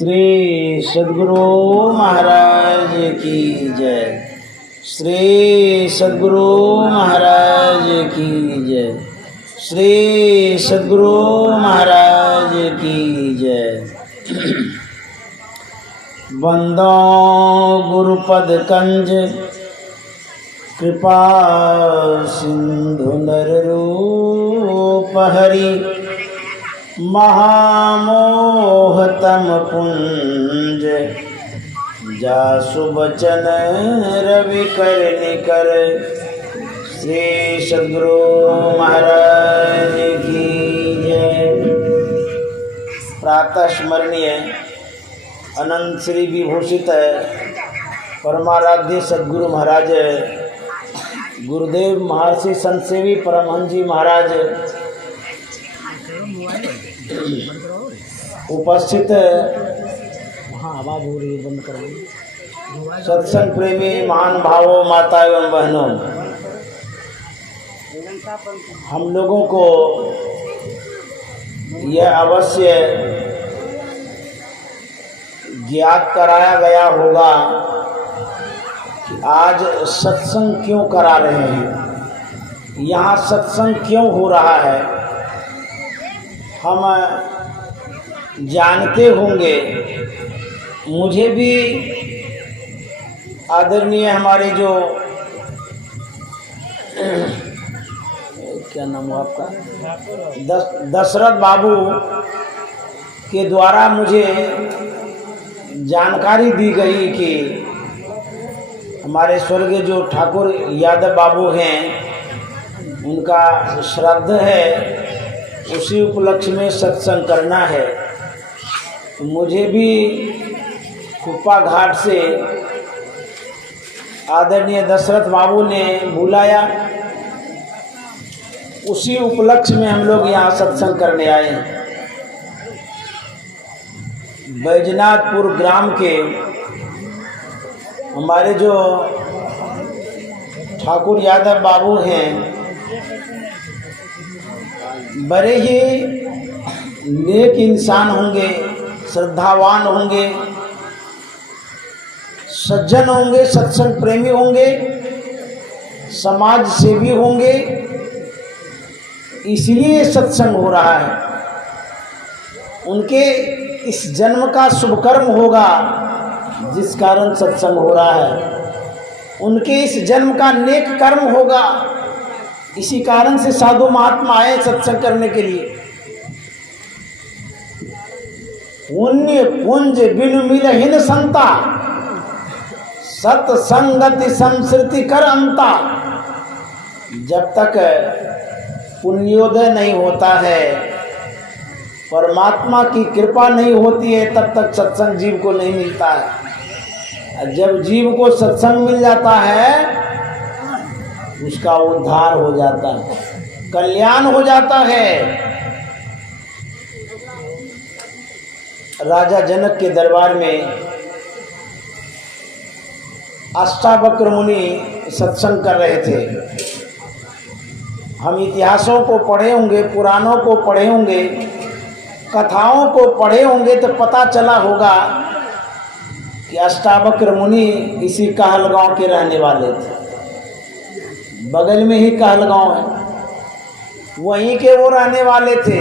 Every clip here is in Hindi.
श्री सद्गुरु महाराज की जय। श्री सद्गुरु महाराज की जय। श्री सद्गुरु महाराज की जय। वंदो गुरुपद कंज कृपा सिंधु नर रूप हरि महामोहतम पुंज जासु बचन रवि कर निकर। श्री सद्गुरु महाराज की जय। प्रातः स्मरणीय अनंत श्री विभूषित परमाराध्य सद्गुरु महाराज गुरुदेव महर्षि संतसेवी परमहंस जी महाराज, उपस्थित सत्संग प्रेमी महान भावों, माता एवं बहनों, हम लोगों को यह अवश्य ज्ञात कराया गया होगा कि आज सत्संग क्यों करा रहे हैं, यहाँ सत्संग क्यों हो रहा है। हम जानते होंगे, मुझे भी आदरणीय हमारे जो क्या नाम है आपका, दशरथ बाबू के द्वारा मुझे जानकारी दी गई कि हमारे स्वर्गीय जो ठाकुर यादव बाबू हैं, उनका श्राद्ध है, उसी उपलक्ष्य में सत्संग करना है। तो मुझे भी कुप्पा घाट से आदरणीय दशरथ बाबू ने बुलाया, उसी उपलक्ष्य में हम लोग यहाँ सत्संग करने आए हैं। बैजनाथपुर ग्राम के हमारे जो ठाकुर यादव बाबू हैं, बड़े ही नेक इंसान होंगे, श्रद्धावान होंगे, सज्जन होंगे, सत्संग प्रेमी होंगे, समाज सेवी होंगे, इसलिए सत्संग हो रहा है। उनके इस जन्म का शुभ कर्म होगा जिस कारण सत्संग हो रहा है। उनके इस जन्म का नेक कर्म होगा, इसी कारण से साधु महात्मा आए सत्संग करने के लिए। पुण्य पुंज बिनु मिलहिन संता, सत्संगति संस्कृति कर अंता। जब तक पुण्योदय नहीं होता है, परमात्मा की कृपा नहीं होती है, तब तक सत्संग जीव को नहीं मिलता है। जब जीव को सत्संग मिल जाता है, उसका उद्धार हो जाता है, कल्याण हो जाता है। राजा जनक के दरबार में अष्टावक्र मुनि सत्संग कर रहे थे। हम इतिहासों को पढ़े होंगे, पुराणों को पढ़े होंगे, कथाओं को पढ़े होंगे, तो पता चला होगा कि अष्टावक्र मुनि इसी कहलगांव के रहने वाले थे। बगल में ही कहलगांव है, वहीं के वो रहने वाले थे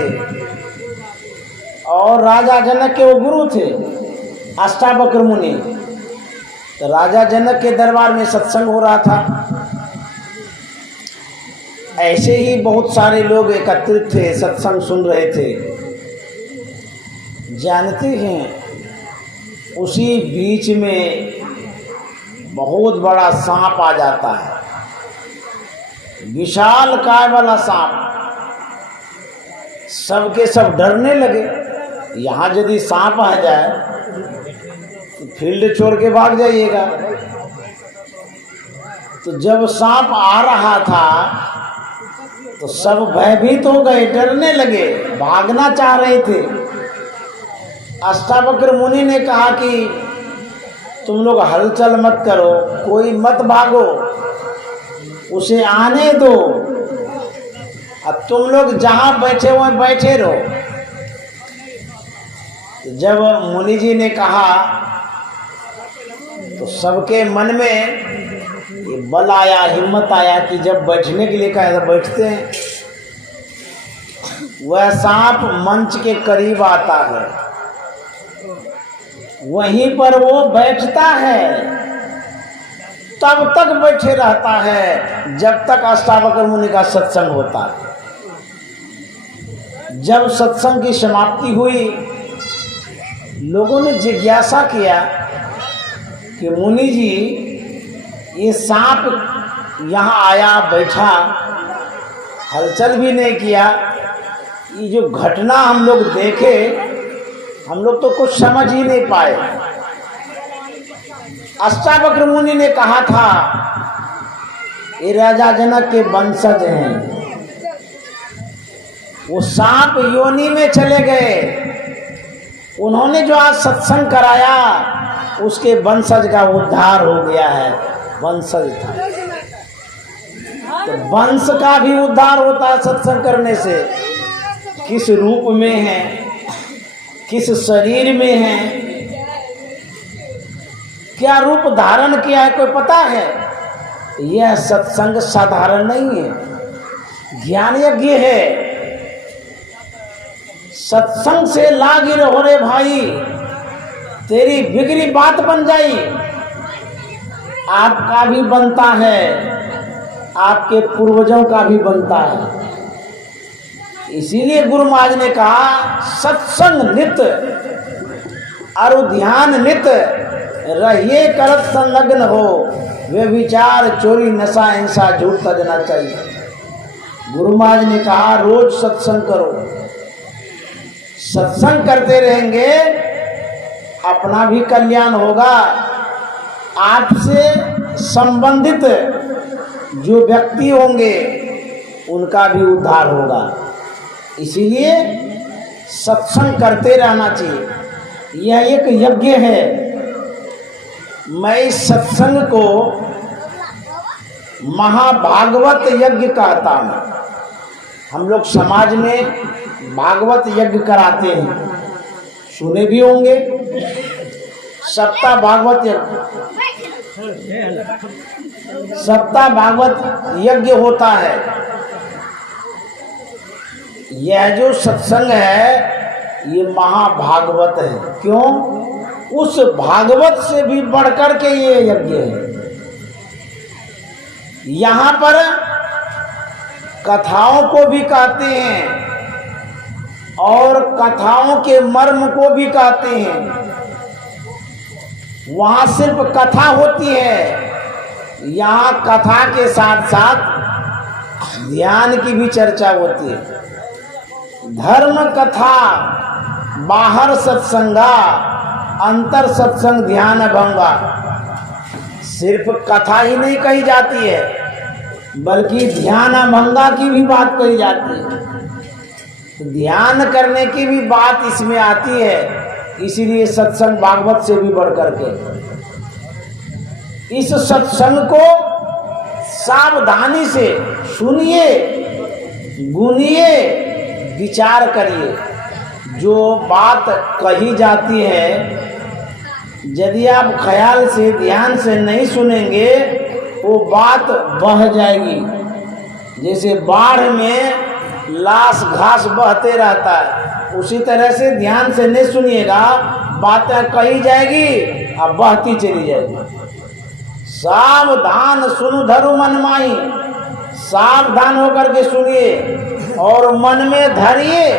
और राजा जनक के वो गुरु थे अष्टावक्र मुनि। तो राजा जनक के दरबार में सत्संग हो रहा था। ऐसे ही बहुत सारे लोग एकत्रित थे, सत्संग सुन रहे थे। जानते हैं, उसी बीच में बहुत बड़ा सांप आ जाता है, विशाल काय वाला सांप। सबके सब डरने लगे। यहाँ यदि सांप आ जाए तो फील्ड छोड़ के भाग जाइएगा। तो जब सांप आ रहा था तो सब भयभीत हो गए, डरने लगे, भागना चाह रहे थे। अष्टावक्र मुनि ने कहा कि तुम लोग हलचल मत करो, कोई मत भागो, उसे आने दो, अब तुम लोग जहाँ बैठे हुए बैठे रहो। तो जब मुनि जी ने कहा तो सबके मन में ये बल आया, हिम्मत आया कि जब बैठने के लिए कहा तो बैठते हैं। वह सांप मंच के करीब आता है, वहीं पर वो बैठता है, तब तक बैठे रहता है जब तक अष्टावक्र मुनि का सत्संग होता है। जब सत्संग की समाप्ति हुई, लोगों ने जिज्ञासा किया कि मुनि जी ये सांप यहाँ आया, बैठा, हलचल भी नहीं किया, ये जो घटना हम लोग देखे हम लोग तो कुछ समझ ही नहीं पाए। अष्टावक्र मुनि ने कहा था ये राजा जनक के वंशज हैं, वो सांप योनि में चले गए, उन्होंने जो आज सत्संग कराया उसके वंशज का उद्धार हो गया है। वंशज था तो वंश का भी उद्धार होता है सत्संग करने से। किस रूप में है, किस शरीर में है, क्या रूप धारण किया है, कोई पता है? यह सत्संग साधारण नहीं है, ज्ञान यज्ञ है। सत्संग से लागी रहो रे भाई, तेरी बिगड़ी बात बन जाई। आपका भी बनता है, आपके पूर्वजों का भी बनता है। इसीलिए गुरु महाराज ने कहा सत्संग नित और ध्यान नित रहिए करत संलग्न हो, वे विचार चोरी नशा हिंसा झूठ तजना चाहिए। गुरु महाराज ने कहा रोज सत्संग करो, सत्संग करते रहेंगे अपना भी कल्याण होगा, आपसे संबंधित जो व्यक्ति होंगे उनका भी उद्धार होगा। इसीलिए सत्संग करते रहना चाहिए, यह एक यज्ञ है। मैं इस सत्संग को महाभागवत यज्ञ कहता हूँ। हम लोग समाज में भागवत यज्ञ कराते हैं, सुने भी होंगे, सप्ताह भागवत यज्ञ, सप्ताह भागवत यज्ञ होता है। यह जो सत्संग है ये महाभागवत है। क्यों? उस भागवत से भी बढ़कर के ये यज्ञ है। यहाँ पर कथाओं को भी कहते हैं और कथाओं के मर्म को भी कहते हैं। वहाँ सिर्फ कथा होती है, यहाँ कथा के साथ साथ ध्यान की भी चर्चा होती है। धर्म कथा बाहर सत्संगा, अंतर सत्संग ध्यान भंगा। सिर्फ कथा ही नहीं कही जाती है बल्कि ध्यान भंगा की भी बात कही जाती है। ध्यान करने की भी बात इसमें आती है। इसीलिए सत्संग भागवत से भी बढ़ करके इस सत्संग को सावधानी से सुनिए, गुनिए, विचार करिए। जो बात कही जाती है यदि आप ख्याल से ध्यान से नहीं सुनेंगे वो बात बह जाएगी। जैसे बाढ़ में लाश घास बहते रहता है, उसी तरह से ध्यान से नहीं सुनिएगा, बातें कही जाएगी और बहती चली जाएगी। सावधान सुनु धरु मन माही, सावधान होकर के सुनिए और मन में धरिए।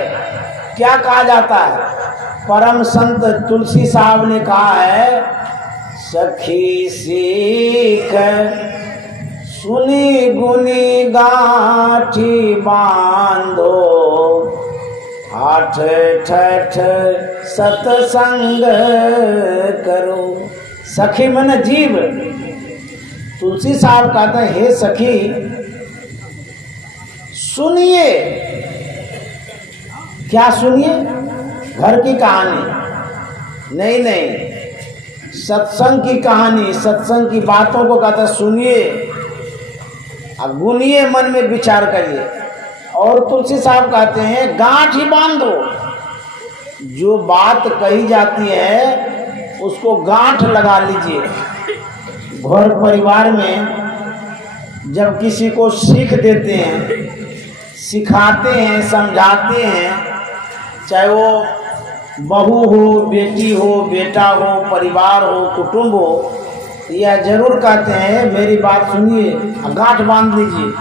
क्या कहा जाता है? परम संत तुलसी साहब ने कहा है, सखी सीख सुनी गुनी गाठी बांधो, आठ ठठ सत्संग करो। सखी मन जीव। तुलसी साहब कहते हैं, हे सखी सुनिए। क्या सुनिए? घर की कहानी नहीं, सत्संग की कहानी, सत्संग की बातों को कहते हैं सुनिए और गुनिए, मन में विचार करिए। और तुलसी साहब कहते हैं गांठ ही बांधो। जो बात कही जाती है उसको गांठ लगा लीजिए। घर परिवार में जब किसी को सीख देते हैं, सिखाते हैं, समझाते हैं, चाहे वो बहू हो, बेटी हो, बेटा हो, परिवार हो, कुटुंब हो, यह जरूर कहते हैं मेरी बात सुनिए, गांठ बांध लीजिए।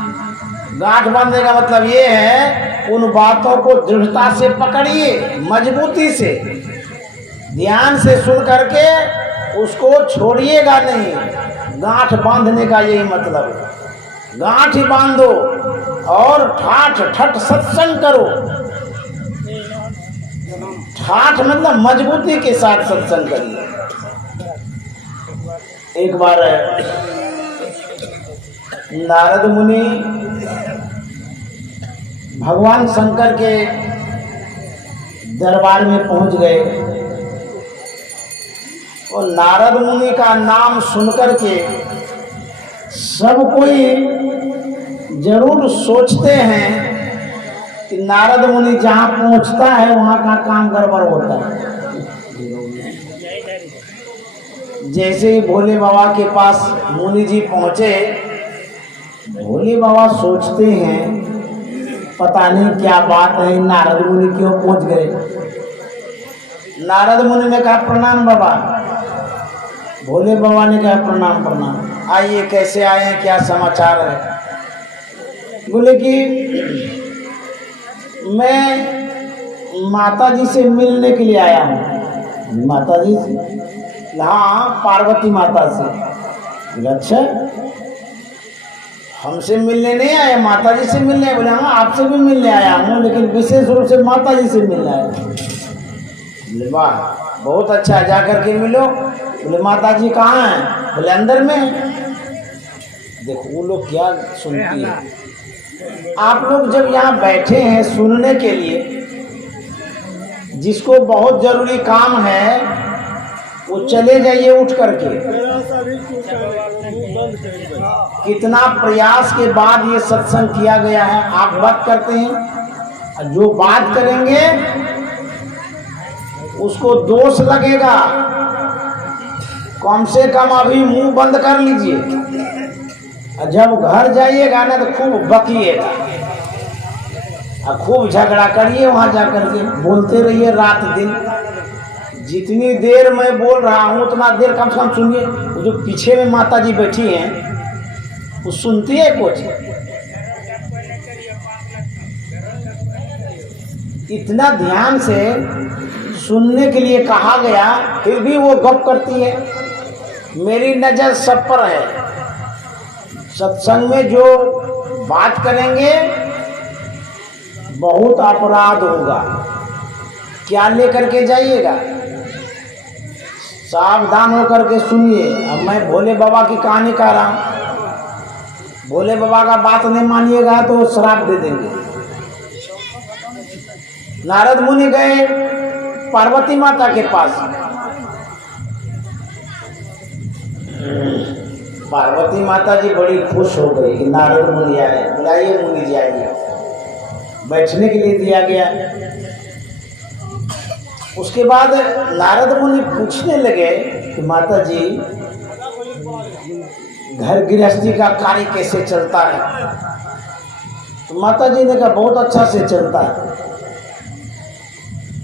गांठ बांधने का मतलब ये है उन बातों को दृढ़ता से पकड़िए, मजबूती से, ध्यान से सुन करके उसको छोड़िएगा नहीं। गांठ बांधने का यही मतलब है। गांठ ही बांधो और ठाठ ठठ सत्संग करो। ठाठ मतलब मजबूती के साथ सत्संग करिए। एक बार नारद मुनि भगवान शंकर के दरबार में पहुंच गए और नारद मुनि का नाम सुनकर के सब कोई जरूर सोचते हैं कि नारद मुनि जहाँ पहुंचता है वहाँ का काम गड़बड़ होता है। जैसे ही भोले बाबा के पास मुनि जी पहुंचे, भोले बाबा सोचते हैं पता नहीं क्या बात है, नारद मुनि क्यों पहुंच गए। नारद मुनि ने कहा प्रणाम बाबा। भोले बाबा ने कहा प्रणाम प्रणाम, आइए कैसे आए हैं, क्या समाचार है। बोले कि मैं माता जी से मिलने के लिए आया हूँ। माता जी से? हाँ, पार्वती माता से। बोले अच्छा, हमसे मिलने नहीं आया, माता जी से मिलने। बोले हाँ, आपसे भी मिलने आया हूँ, लेकिन विशेष रूप से माता जी से मिलने आया। बोले वाह, बहुत अच्छा, जा करके मिलो। बोले माता जी कहाँ हैं? बोले अंदर में। देखो वो लोग क्या सुनती है। आप लोग जब यहाँ बैठे हैं सुनने के लिए, जिसको बहुत जरूरी काम है वो चले जाइए उठ करके। कितना प्रयास के बाद ये सत्संग किया गया है, आप बात करते हैं। जो बात करेंगे उसको दोष लगेगा। कम से कम अभी मुंह बंद कर लीजिए। जब घर जाइएगा ना तो खूब बकिएगा और खूब झगड़ा करिए। वहाँ जाकर के बोलते रहिए रात दिन। जितनी देर मैं बोल रहा हूँ उतना देर कम से कम सुनिए। जो पीछे में माता जी बैठी हैं वो सुनती है कुछ। इतना ध्यान से सुनने के लिए कहा गया, फिर भी वो गप करती है। मेरी नज़र सब पर है। सत्संग में जो बात करेंगे बहुत अपराध होगा। क्या लेकर के जाइएगा? सावधान होकर के सुनिए। अब मैं भोले बाबा की कहानी कह रहा हूँ। भोले बाबा का बात नहीं मानिएगा तो श्राप दे देंगे। नारद मुनि गए पार्वती माता के पास। पार्वती माता जी बड़ी खुश हो गई कि नारद मुनि आए। बुलाइए मुनि जी, आइए। बैठने के लिए दिया गया। उसके बाद नारद मुनि पूछने लगे कि माता जी घर गृहस्थी का कार्य कैसे चलता है? तो माता जी ने कहा बहुत अच्छा से चलता है।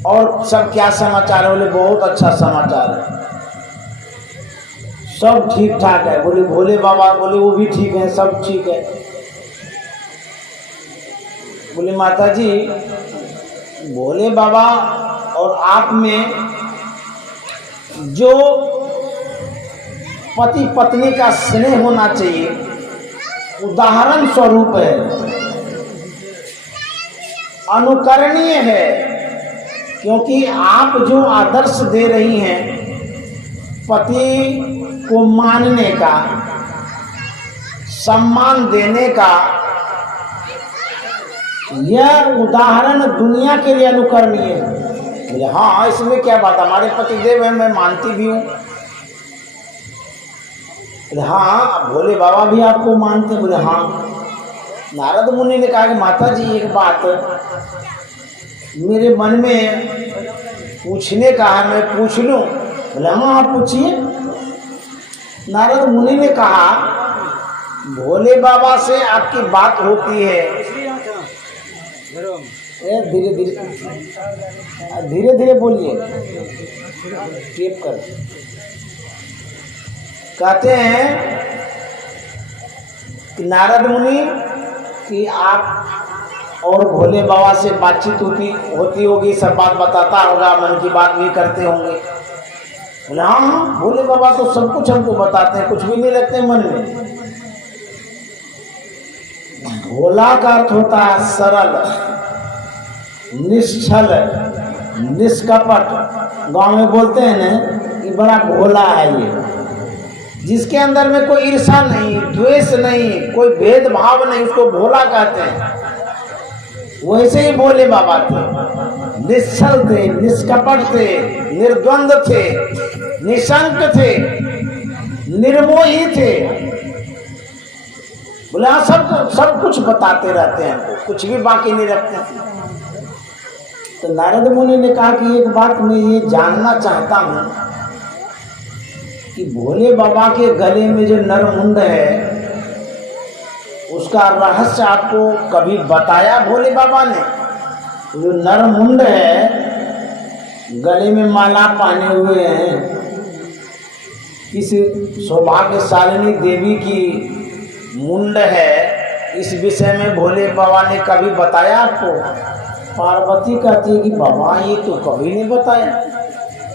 और सब क्या समाचार है? बोले बहुत अच्छा समाचार है, सब ठीक ठाक है। बोले भोले बाबा? बोले वो भी ठीक है, सब ठीक है। बोले माता जी भोले बाबा और आप में जो पति पत्नी का स्नेह होना चाहिए उदाहरण स्वरूप है, अनुकरणीय है। क्योंकि आप जो आदर्श दे रही हैं पति को मानने का, सम्मान देने का, यह उदाहरण दुनिया के लिए अनुकरणीय है। बोले हाँ, इसमें क्या बात, हमारे पति देव है, मैं मानती भी हूँ। बोले हाँ, भोले बाबा भी आपको मानते? बोले हाँ। नारद मुनि ने कहा कि माता जी एक बात मेरे मन में पूछने कहा मैं पूछ लूं? बोले हाँ आप पूछिए। नारद मुनि ने कहा भोले बाबा से आपकी बात होती है, धीरे धीरे बोलिए, टेप कर। कहते हैं कि नारद मुनि कि आप और भोले बाबा से बातचीत होती होगी, सब बात बताता होगा, मन की बात भी करते होंगे। बोले हाँ भोले बाबा तो सब कुछ हमको बताते हैं, कुछ भी नहीं रखते मन में। भोला का अर्थ होता है सरल, निश्चल, निष्कपट। गांव में बोलते हैं ना कि बड़ा भोला है ये, जिसके अंदर में कोई ईर्षा नहीं, द्वेष नहीं, कोई भेदभाव नहीं, उसको भोला कहते हैं। वैसे ही भोले बाबा थे, निश्चल थे, निष्कपट थे, निर्द्वंद थे, निशंक थे, निर्मोही थे। बोले हाँ सब कुछ बताते रहते हैं, कुछ भी बाकी नहीं रखते। तो नारद मुनि ने कहा कि एक बात मैं ये जानना चाहता हूँ कि भोले बाबा के गले में जो नरमुंड है उसका रहस्य आपको कभी बताया भोले बाबा ने? जो नरमुंड है, गले में माला पहने हुए हैं, इस सौभाग्यशालिनी देवी की मुंड है, इस विषय में भोले बाबा ने कभी बताया आपको? पार्वती कहती है कि बाबा ये तो कभी नहीं बताया।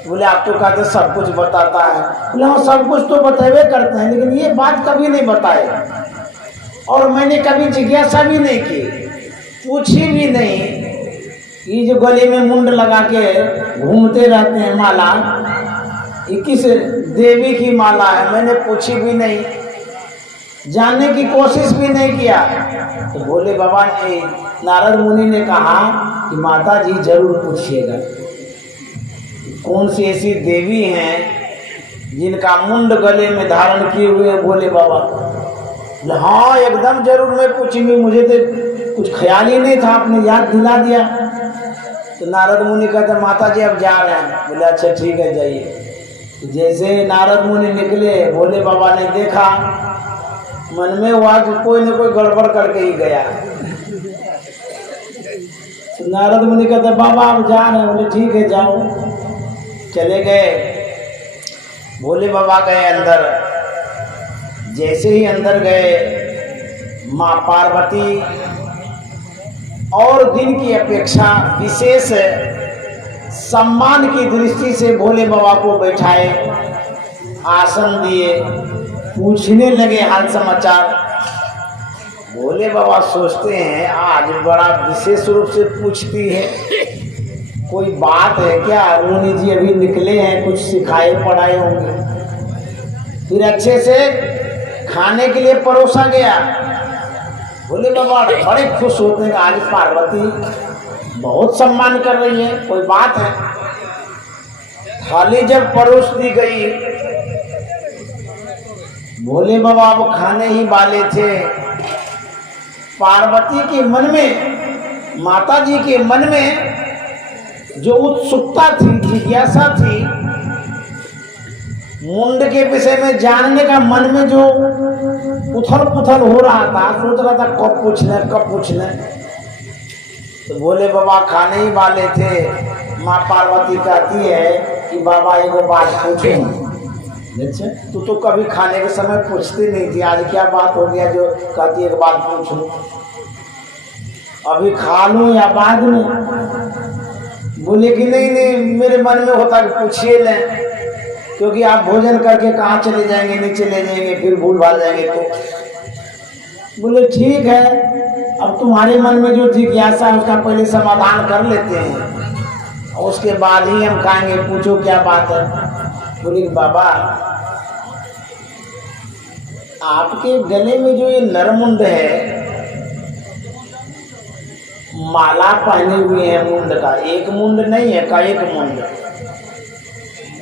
बोले आप तो कहते सब कुछ बताता है। बोले हाँ सब कुछ तो बतेबे करते हैं, लेकिन ये बात कभी नहीं बताए और मैंने कभी जिज्ञासा भी नहीं की, पूछी भी नहीं। ये जो गले में मुंड लगा के घूमते रहते हैं माला, ये किस देवी की माला है? मैंने पूछी भी नहीं, जानने की कोशिश भी नहीं किया। तो भोले बाबा ने, नारद मुनि ने कहा कि माता जी जरूर पूछिएगा कौन सी ऐसी देवी हैं जिनका मुंड गले में धारण किए हुए भोले बाबा? हाँ एकदम जरूर मैं पूछूंगी, मुझे तो कुछ ख्याल ही नहीं था, आपने याद दिला दिया। तो नारद मुनि कहते माता जी अब जा रहे हैं। बोले अच्छा ठीक है जाइए। जैसे नारद मुनि निकले, भोले बाबा ने देखा, मन में हुआ कि कोई न कोई गड़बड़ करके ही गया। तो नारद मुनि कहते बाबा आप जा रहे हैं? बोले ठीक है जाओ। चले गए, भोले बाबा गए अंदर। जैसे ही अंदर गए, माँ पार्वती और दिन की अपेक्षा विशेष सम्मान की दृष्टि से भोले बाबा को बैठाए, आसन दिए, पूछने लगे हाल समाचार। भोले बाबा सोचते हैं आज बड़ा विशेष रूप से पूछती है, कोई बात है क्या? मुनि जी अभी निकले हैं, कुछ सिखाए पढ़ाए होंगे। फिर अच्छे से खाने के लिए परोसा गया। भोले बाबा बड़े खुश होते हैं, आज पार्वती बहुत सम्मान कर रही है, कोई बात है। थाली जब परोस दी गई, भोले बाबा अब खाने ही वाले थे। पार्वती के मन में, माता जी के मन में जो उत्सुकता थी, जिज्ञासा थी, मुंड के विषय में जानने का मन में जो उथल पुथल हो रहा था, सोच रहा था कब पूछ लें। तो भोले बाबा खाने ही वाले थे। माँ पार्वती कहती है कि बाबा एक बात पूछूं? अच्छा तू तो कभी खाने के समय पूछती नहीं थी, आज क्या बात हो गया जो कहती एक बात पूछूं? अभी खा लूं या बाद में? बोले कि नहीं मेरे मन में होता कि पूछिए लें, क्योंकि आप भोजन करके कहाँ चले जाएंगे, नहीं चले जाएंगे, फिर भूल भाल जाएंगे। तो बोले ठीक है, अब तुम्हारे मन में जो जिज्ञासा है उसका पहले समाधान कर लेते हैं, और उसके बाद ही हम खाएंगे, पूछो क्या बात है। बोले बाबा आपके गले में जो ये नरमुंड है, माला पहने हुए हैं मुंड का, एक मुंड नहीं है का एक मुंड,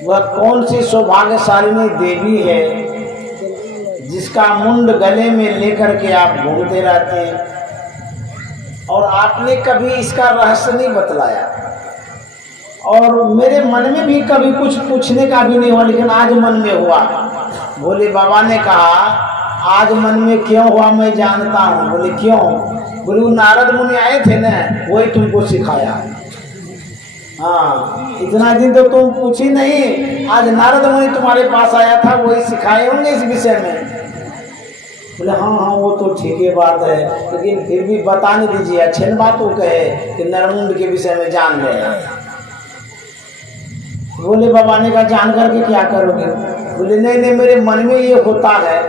वह कौन सी सौभाग्यशालिनी देवी है जिसका मुंड गले में लेकर के आप घूमते रहते हैं, और आपने कभी इसका रहस्य नहीं बतलाया, और मेरे मन में भी कभी कुछ पूछने का भी नहीं हुआ, लेकिन आज मन में हुआ। भोले बाबा ने कहा आज मन में क्यों हुआ मैं जानता हूँ। बोले क्यों? बोले वो नारद मुनि आए थे ना, वही तुमको सिखाया। हाँ, इतना दिन तो तुम पूछी नहीं, आज नारद मुनि तुम्हारे पास आया था, वही सिखाए होंगे इस विषय में। बोले हाँ हाँ वो तो ठीक है बात है, लेकिन फिर भी बताने दीजिए, अच्छे बात वो कहे कि नरमुंड के विषय में जान ले। बोले बाबा ने कहा जान करके क्या करोगे? बोले नहीं नहीं, मेरे मन में ये होता है,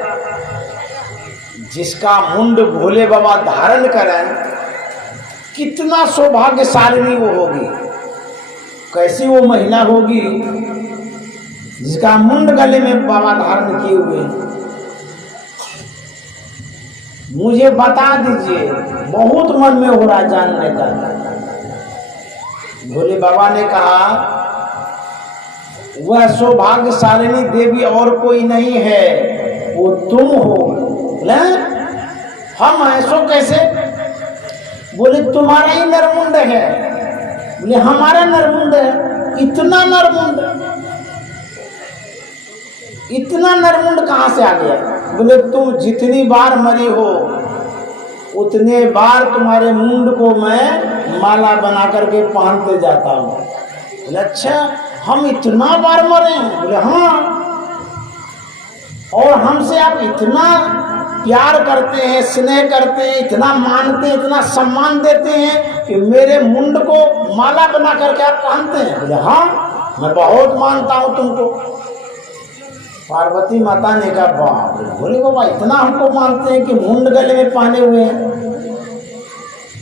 जिसका मुंड भोले बाबा धारण करें कितना सौभाग्यशालिनी वो होगी, कैसी वो महिला होगी जिसका मुंड गले में बाबा धारण किए हुए। मुझे बता दीजिए, बहुत मन में हो रहा जानने का। भोले बाबा ने कहा वह सौभाग्यशालिनी देवी और कोई नहीं है, वो तुम हो। बोले हम ऐसो कैसे? बोले तुम्हारा ही नरमुंड है। बोले हमारा नरमुंड है? इतना नरमुंड, इतना नरमुंड कहाँ से आ गया? बोले तुम जितनी बार मरी हो उतने बार तुम्हारे मुंड को मैं माला बना करके पहनते जाता हूँ। बोले अच्छा, हम इतना बार मरे हैं? बोले हाँ। और हमसे आप इतना प्यार करते हैं, स्नेह करते हैं, इतना मानते हैं, इतना सम्मान देते हैं कि मेरे मुंड को माला बना करके आप पहनते हैं? बोले हाँ, मैं बहुत मानता हूँ तुमको। पार्वती माता ने कहा बाप रे, भोले बाबा इतना हमको मानते हैं कि मुंड गले में पहने हुए हैं।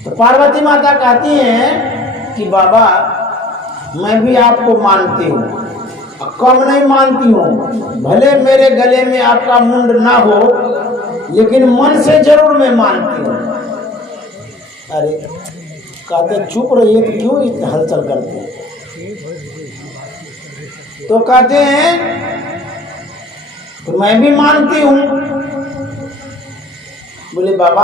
तो पार्वती माता कहती हैं कि बाबा मैं भी आपको मानती हूँ, कम नहीं मानती हूँ, भले मेरे गले में आपका मुंड ना हो लेकिन मन से जरूर मैं मानती हूँ। अरे कहते चुप रहिए, तो क्यों इतना हलचल करते हैं? तो कहते हैं तो मैं भी मानती हूँ। बोले बाबा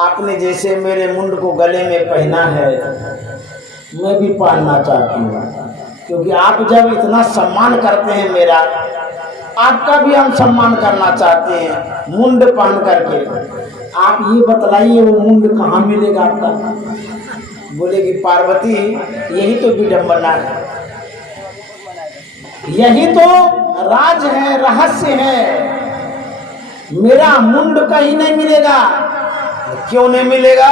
आपने जैसे मेरे मुंड को गले में पहना है, मैं भी पहनना चाहती हूँ, क्योंकि आप जब इतना सम्मान करते हैं मेरा, आपका भी हम सम्मान करना चाहते हैं मुंड पहन करके। आप ये बतलाइए वो मुंड कहाँ मिलेगा आपका? बोले कि पार्वती यही तो विडंबना है, यही तो राज है, रहस्य है। मेरा मुंड कहीं नहीं मिलेगा। क्यों नहीं मिलेगा?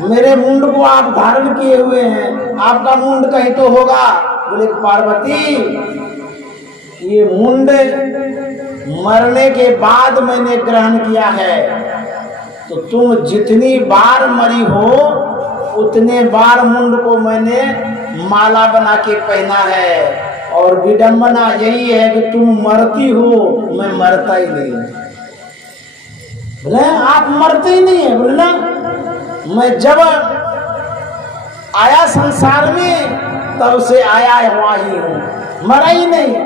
मेरे मुंड को आप धारण किए हुए हैं, आपका मुंड कहीं तो होगा। बोले पार्वती ये मुंड मरने के बाद मैंने ग्रहण किया है, तो तुम जितनी बार मरी हो उतने बार मुंड को मैंने माला बना के पहना है। और विडंबना यही है कि तुम मरती हो, मैं मरता ही नहीं। बोले आप मरते ही नहीं है? बोले ना, मैं जब आया संसार में तब से आया हुआ ही हूँ, मरा ही नहीं।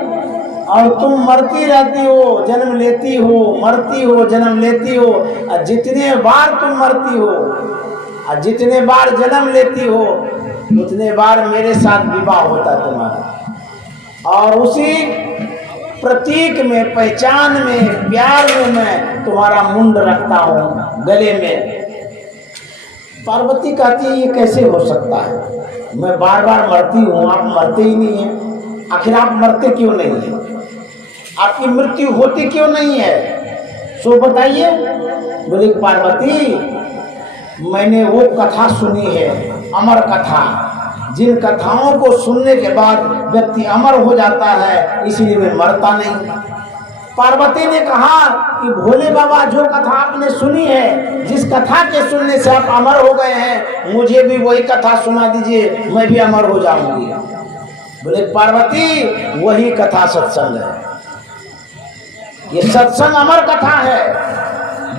और तुम मरती रहती हो, जन्म लेती हो, मरती हो, जन्म लेती हो। और जितने बार तुम मरती हो और जितने बार जन्म लेती हो उतने बार मेरे साथ विवाह होता तुम्हारा। और उसी प्रतीक में, पहचान में, प्यार में मैं तुम्हारा मुंड रखता हूँ गले में। पार्वती कहती है ये कैसे हो सकता है? मैं बार बार मरती हूँ, आप मरते ही नहीं हैं। आखिर आप मरते क्यों नहीं हैं? आपकी मृत्यु होती क्यों नहीं है? सो बताइए। बोले पार्वती मैंने वो कथा सुनी है, अमर कथा, जिन कथाओं को सुनने के बाद व्यक्ति अमर हो जाता है, इसलिए मैं मरता नहीं। पार्वती ने कहा कि भोले बाबा जो कथा आपने सुनी है, जिस कथा के सुनने से आप अमर हो गए हैं, मुझे भी वही कथा सुना दीजिए, मैं भी अमर हो जाऊंगी। बोले पार्वती वही कथा सत्संग है, ये सत्संग अमर कथा है।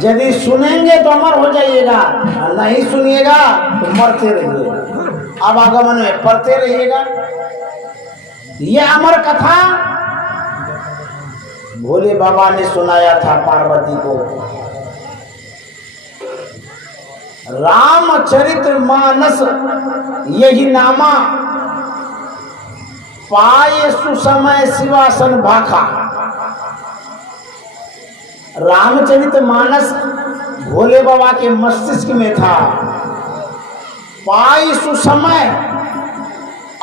यदि सुनेंगे तो अमर हो जाइएगा, और नहीं सुनिएगा तो मरते रहिएगा, आवागमन में पढ़ते रहिएगा। ये अमर कथा भोले बाबा ने सुनाया था पार्वती को। रामचरितमानस यही नामा, पाए सुसमय शिवासन भाखा। रामचरितमानस भोले बाबा के मस्तिष्क में था। पाई सुसमय,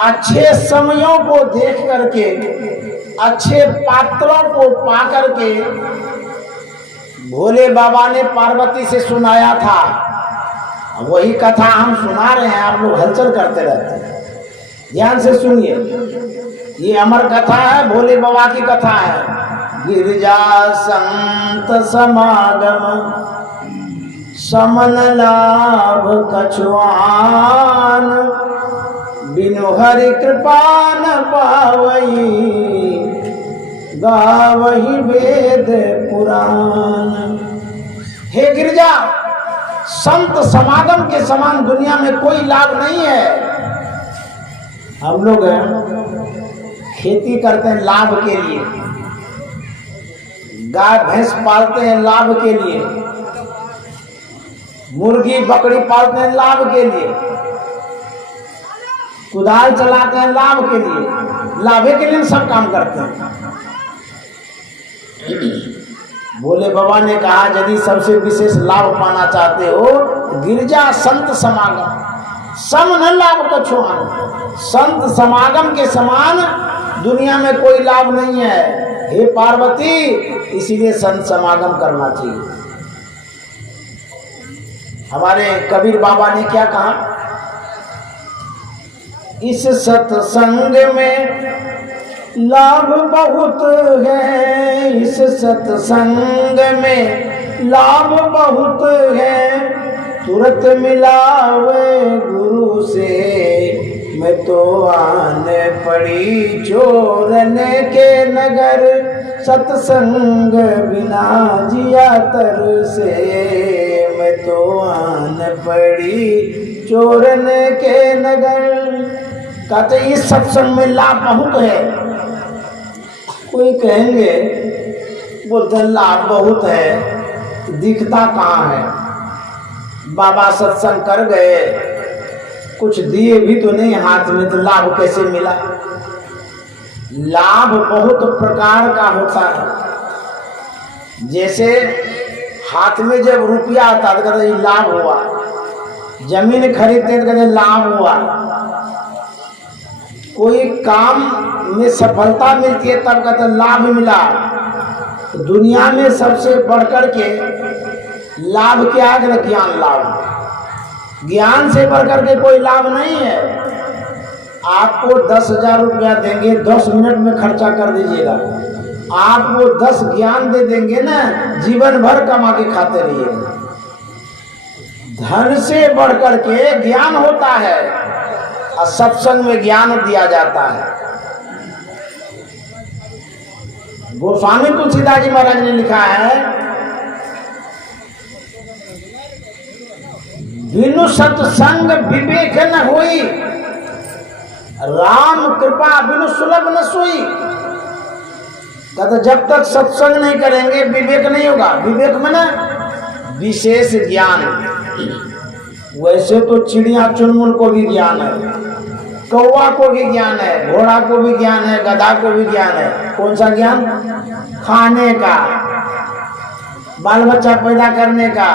अच्छे समयों को देख करके, अच्छे पात्रों को पा करके भोले बाबा ने पार्वती से सुनाया था। वही कथा हम सुना रहे हैं, आप लोग हलचल करते रहते हैं। ध्यान से सुनिए, ये अमर कथा है, भोले बाबा की कथा है। गिरिजा संत समागम, समन लाभ कछुआन, बिनु हरि कृपा न पावई, गावही वेद पुराण। हे गिरिजा, संत समागम के समान दुनिया में कोई लाभ नहीं है। हम लोग खेती करते हैं लाभ के लिए, गाय भैंस पालते हैं लाभ के लिए, मुर्गी बकरी पालते हैं लाभ के लिए, कुदाल चलाते हैं लाभ के लिए, लाभे के लिए सब काम करते हैं। भोले बाबा ने कहा यदि सबसे विशेष लाभ पाना चाहते हो, गिरजा संत समागम, सम न लाभ कछुआन। संत समागम के समान दुनिया में कोई लाभ नहीं है हे पार्वती, इसीलिए संत समागम करना चाहिए। हमारे कबीर बाबा ने क्या कहा, इस सत्संग में लाभ बहुत है, इस सत्संग में लाभ बहुत है, तुरंत मिलावे गुरु से, मैं तो आन पड़ी चोरन के नगर, सत्संग बिना जिया तर से, मैं तो आन पड़ी चोरन के नगर। कहते इस सत्संग में लाभ बहुत है। कोई कहेंगे बोलते लाभ बहुत है, दिखता कहाँ है? बाबा सत्संग कर गए, कुछ दिए भी तो नहीं हाथ में, तो लाभ कैसे मिला? लाभ बहुत प्रकार का होता है। जैसे हाथ में जब रुपया आता तो कहते लाभ हुआ, जमीन खरीदते तो कहते लाभ हुआ, कोई काम में सफलता मिलती है तब कहते लाभ मिला। तो दुनिया में सबसे बढ़कर के लाभ क्या है? ज्ञान लाभ। ज्ञान से बढ़कर के कोई लाभ नहीं है। आपको 10,000 रुपया देंगे, 10 मिनट में खर्चा कर दीजिएगा। आपको 10 ज्ञान दे देंगे ना, जीवन भर कमा के खाते रहिएगा। धन से बढ़कर के ज्ञान होता है और सत्संग में ज्ञान दिया जाता है। गोस्वामी तुलसीदास जी महाराज ने लिखा है, बिनु सत्संग विवेक न होई, राम कृपा बिनु सुलभ न सोई। कहते जब तक सत्संग नहीं करेंगे विवेक नहीं होगा। विवेक में ना विशेष ज्ञान। वैसे तो चिड़िया चुनमुन को भी ज्ञान है, कौवा को भी ज्ञान है, घोड़ा को भी ज्ञान है, गधा को भी ज्ञान है। कौन सा ज्ञान? खाने का, बाल बच्चा पैदा करने का,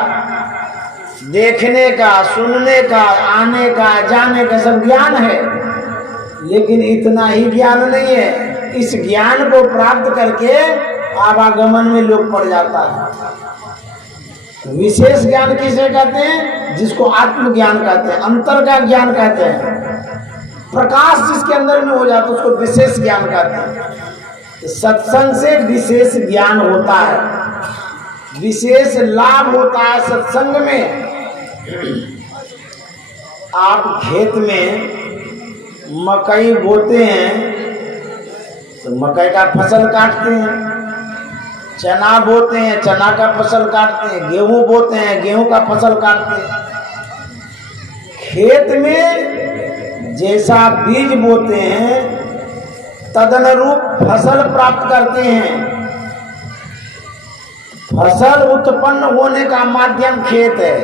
देखने का, सुनने का, आने का, जाने का, सब ज्ञान है। लेकिन इतना ही ज्ञान नहीं है। इस ज्ञान को प्राप्त करके आवागमन में लोग पड़ जाता है। विशेष ज्ञान किसे कहते हैं? जिसको आत्मज्ञान कहते हैं, अंतर का ज्ञान कहते हैं। प्रकाश जिसके अंदर में हो जाता है उसको विशेष ज्ञान कहते हैं। सत्संग से विशेष ज्ञान होता है, विशेष लाभ होता है सत्संग में। आप खेत में मकई बोते हैं तो मकई का फसल काटते हैं, चना बोते हैं चना का फसल काटते हैं, गेहूं बोते हैं गेहूं का फसल काटते हैं। खेत में जैसा बीज बोते हैं तदनुरूप फसल प्राप्त करते हैं। फसल उत्पन्न होने का माध्यम खेत है।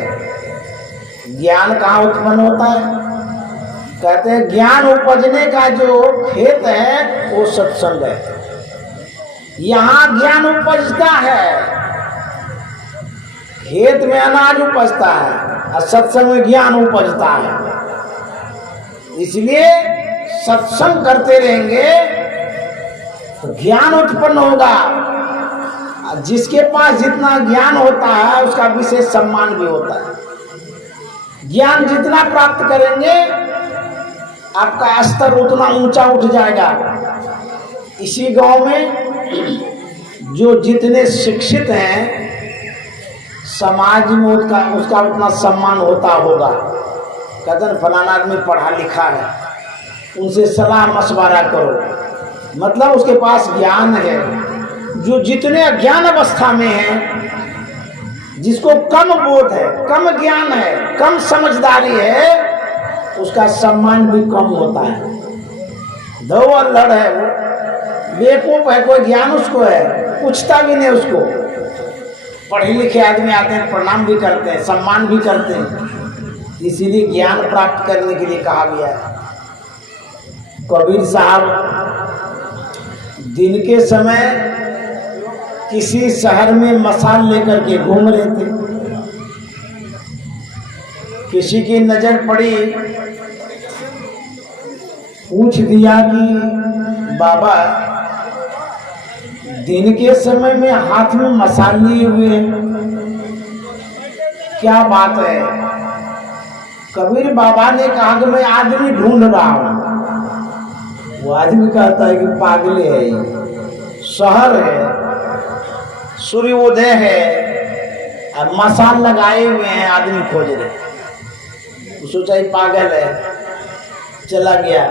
ज्ञान कहाँ उत्पन्न होता है? कहते हैं ज्ञान उपजने का जो खेत है वो सत्संग है। यहाँ ज्ञान उपजता है, खेत में अनाज उपजता है और सत्संग में ज्ञान उपजता है। इसलिए सत्संग करते रहेंगे तो ज्ञान उत्पन्न होगा। जिसके पास जितना ज्ञान होता है उसका विशेष सम्मान भी होता है। ज्ञान जितना प्राप्त करेंगे आपका स्तर उतना ऊंचा उठ जाएगा। इसी गांव में जो जितने शिक्षित हैं समाज में उसका उतना सम्मान होता होगा। कहते हैं फलाना आदमी पढ़ा लिखा है, उनसे सलाह मशवरा करो, मतलब उसके पास ज्ञान है। जो जितने अज्ञान अवस्था में है, जिसको कम बोध है, कम ज्ञान है, कम समझदारी है, उसका सम्मान भी कम होता है। दो अल्लड़ है, वो बेवकूफ है, कोई ज्ञान उसको है, पूछता भी नहीं उसको। पढ़े लिखे आदमी आते हैं, प्रणाम भी करते हैं, सम्मान भी करते हैं। इसीलिए ज्ञान प्राप्त करने के लिए कहा गया है। कबीर साहब दिन के समय किसी शहर में मसाल लेकर के घूम रहे थे। किसी की नजर पड़ी, पूछ दिया कि बाबा दिन के समय में हाथ में मसाल लिए हुए हैं, क्या बात है? कबीर बाबा ने कहा कि मैं आदमी ढूंढ रहा हूं। वो आदमी कहता है कि पागले है, शहर है, सूर्योदय है और मसाल लगाए हुए हैं, आदमी खोज रहे। तो सोचा ही पागल है, चला गया।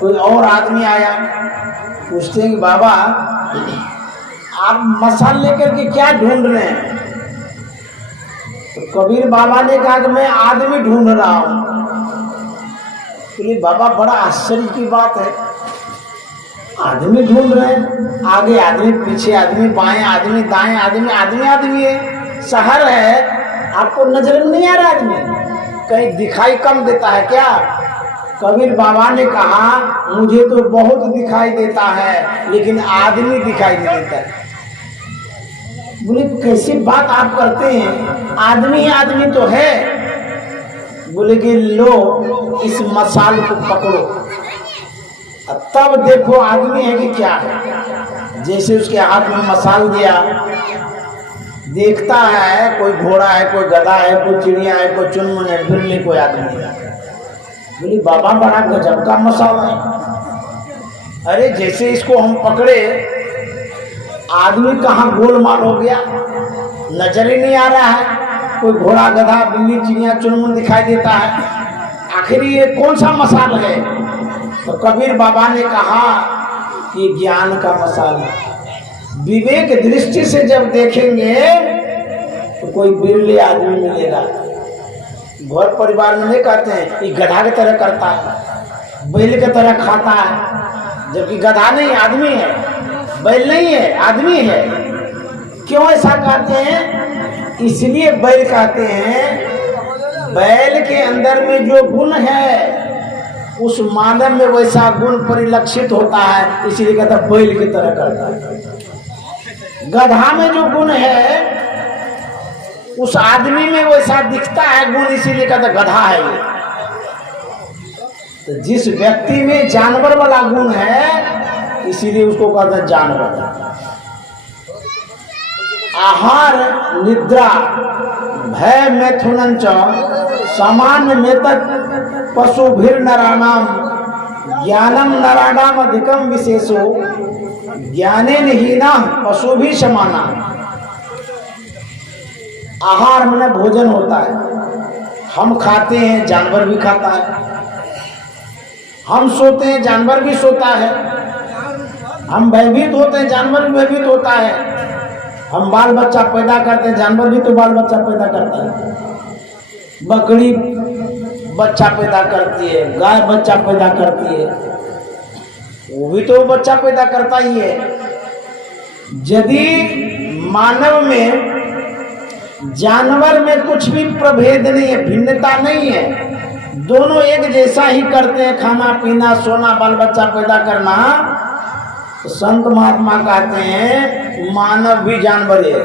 कोई और आदमी आया, पूछते हैं कि बाबा आप मसाल लेकर के क्या ढूंढ रहे हैं? तो कबीर बाबा ने कहा कि मैं आदमी ढूंढ रहा हूं। तो बाबा बड़ा आश्चर्य की बात है, आदमी ढूंढ रहे हैं, आगे आदमी, पीछे आदमी, बाएं आदमी, दाएं आदमी, आदमी आदमी है, शहर है, आपको नजर में नहीं आ रहा आदमी? कहीं दिखाई कम देता है क्या? कबीर बाबा ने कहा मुझे तो बहुत दिखाई देता है, लेकिन आदमी दिखाई नहीं देता है। बोले कैसी बात आप करते हैं, आदमी ही आदमी तो है। बोले कि लो इस मसाल को पकड़ो, तब देखो आदमी है कि क्या है। जैसे उसके हाथ में मसाल दिया, देखता है कोई घोड़ा है, कोई गधा है, कोई चिड़िया है, कोई चुनमुन है, बिल्ली, कोई आदमी है। बोली बाबा बड़ा गजब का मसाल है। अरे जैसे इसको हम पकड़े, आदमी कहाँ गोलमाल हो गया, नजर ही नहीं आ रहा है। कोई घोड़ा, गधा, बिल्ली, चिड़िया, चुनमुन दिखाई देता है, आखिर ये कौन सा मसाल है? तो कबीर बाबा ने कहा कि ज्ञान का मसाल है। विवेक दृष्टि से जब देखेंगे तो कोई बिरले आदमी मिलेगा। घर परिवार में नहीं कहते हैं कि गधा की तरह करता है, बैल की तरह खाता है, जबकि गधा नहीं, आदमी है, बैल नहीं है, आदमी है। क्यों ऐसा कहते हैं? इसलिए बैल कहते हैं, बैल के अंदर में जो गुण है उस मानव में वैसा गुण परिलक्षित होता है, इसीलिए कहता है बैल की तरह करता है। गधा में जो गुण है उस आदमी में वैसा दिखता है गुण, इसीलिए कहता गधा है ये। तो जिस व्यक्ति में जानवर वाला गुण है, इसीलिए उसको कहते हैं जानवर। आहार निद्रा भय मैथुनंच सामान्य मेतक पशुभिर नराणाम ज्ञानम नराणाम अधिकम विशेषो ज्ञाने हीना पशु भी समाना। आहार में भोजन होता है, हम खाते हैं, जानवर भी खाता है। हम सोते हैं, जानवर भी सोता है। हम भयभीत होते हैं, जानवर भी भयभीत होता है। हम बाल बच्चा पैदा करते हैं, जानवर भी तो बाल बच्चा पैदा करता है। बकरी बच्चा पैदा करती है, गाय बच्चा पैदा करती है, वो भी तो बच्चा पैदा करता ही है। यदि मानव में जानवर में कुछ भी प्रभेद नहीं है, भिन्नता नहीं है, दोनों एक जैसा ही करते हैं, खाना पीना, सोना, बाल बच्चा पैदा करना। तो संत महात्मा कहते हैं मानव भी जानवर है।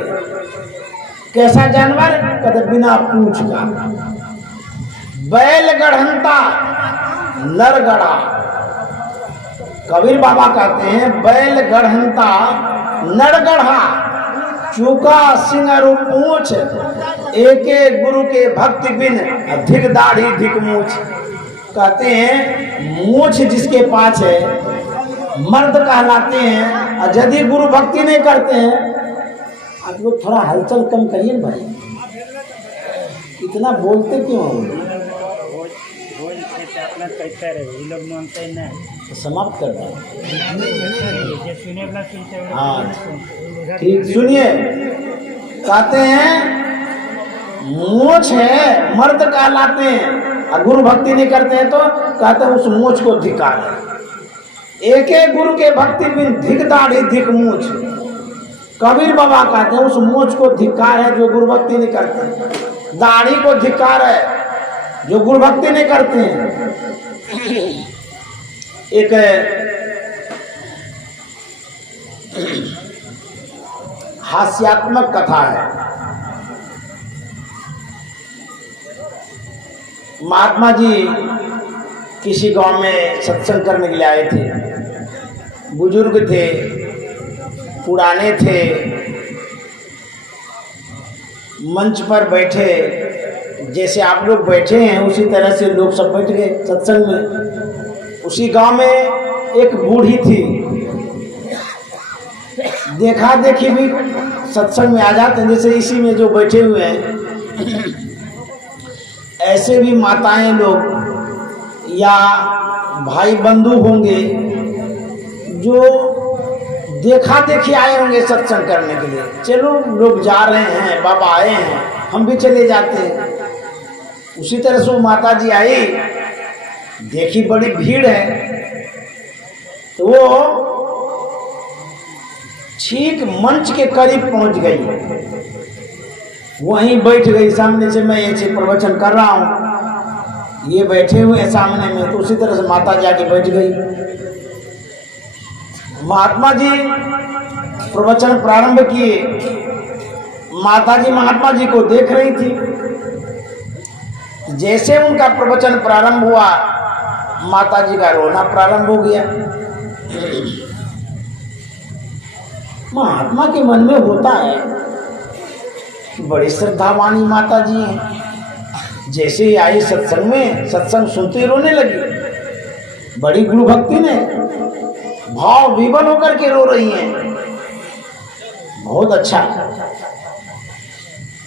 कैसा जानवर? कहते बिना पूंछ का। बैल गढ़ंता नर गढ़ा। कबीर बाबा कहते हैं बैल गढ़ंता नर गढ़ा, चूका सिंह और पूंछ, एके गुरु के भक्ति बिन धिक दाढ़ी धिक मूछ। कहते हैं मूछ जिसके पास है मर्द कहलाते हैं, और यदि गुरु भक्ति नहीं करते हैं। आप लोग थोड़ा हलचल कम करिए भाई, इतना बोलते क्यों हो? लोग मानते नहीं तो समाप्त कर दो। हाँ ठीक, सुनिए। कहते हैं मोछ है, मर्द कहलाते हैं, और गुरु भक्ति नहीं करते हैं तो कहते हैं उस मोछ को धिकार है। एक एक गुरु के भक्ति बिन धिक दाढ़ी धिक मूछ। कबीर बाबा कहते हैं उस मोछ को धिकार है जो गुरु भक्ति नहीं करते, दाढ़ी को धिकार है जो गुरु भक्ति नहीं करते हैं। एक हास्यात्मक कथा है। महात्मा जी किसी गांव में सत्संग करने के लिए आए थे। बुजुर्ग थे, पुराने थे, मंच पर बैठे, जैसे आप लोग बैठे हैं उसी तरह से लोग सब बैठ गए सत्संग में। उसी गांव में एक बूढ़ी थी, देखा देखी भी सत्संग में आ जाते हैं, जैसे इसी में जो बैठे हुए हैं ऐसे भी माताएं लोग या भाई बंधु होंगे जो देखा देखी आए होंगे सत्संग करने के लिए। चलो लोग जा रहे हैं, बाबा आए हैं, हम भी चले जाते हैं। उसी तरह से वो माता जी आई, देखी बड़ी भीड़ है, तो वो ठीक मंच के करीब पहुंच गई, वहीं बैठ गई। सामने से मैं ऐसे प्रवचन कर रहा हूँ, ये बैठे हुए हैं सामने में, तो उसी तरह से माता जी आके बैठ गई। महात्मा जी प्रवचन प्रारंभ किए, माता जी महात्मा जी को देख रही थी। जैसे उनका प्रवचन प्रारंभ हुआ, माता जी का रोना प्रारंभ हो गया। महात्मा के मन में होता है, बड़ी श्रद्धावानी माता जी हैं। जैसे ही आई सत्संग में, सत्संग सुनते रोने लगी। बड़ी गुरु भक्ति ने भाव विवल होकर के रो रही हैं। बहुत अच्छा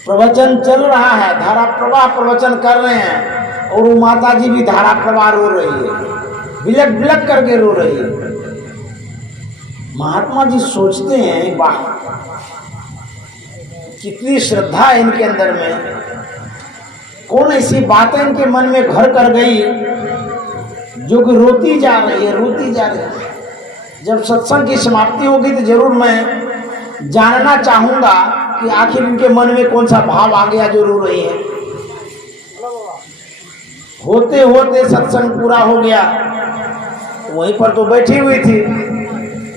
प्रवचन चल रहा है, धारा प्रवाह प्रवचन कर रहे हैं, और वो माता जी भी धारा प्रवाह रो रही है, बिलक बिलक करके रो रही है। महात्मा जी सोचते हैं वाह कितनी श्रद्धा है इनके अंदर में, कौन ऐसी बातें इनके मन में घर कर गई जो कि रोती जा रही है, रोती जा रही है। जब सत्संग की समाप्ति होगी तो जरूर मैं जानना चाहूंगा कि आखिर इनके मन में कौन सा भाव आ गया जो रो रही है। होते होते सत्संग पूरा हो गया, वहीं पर तो बैठी हुई थी।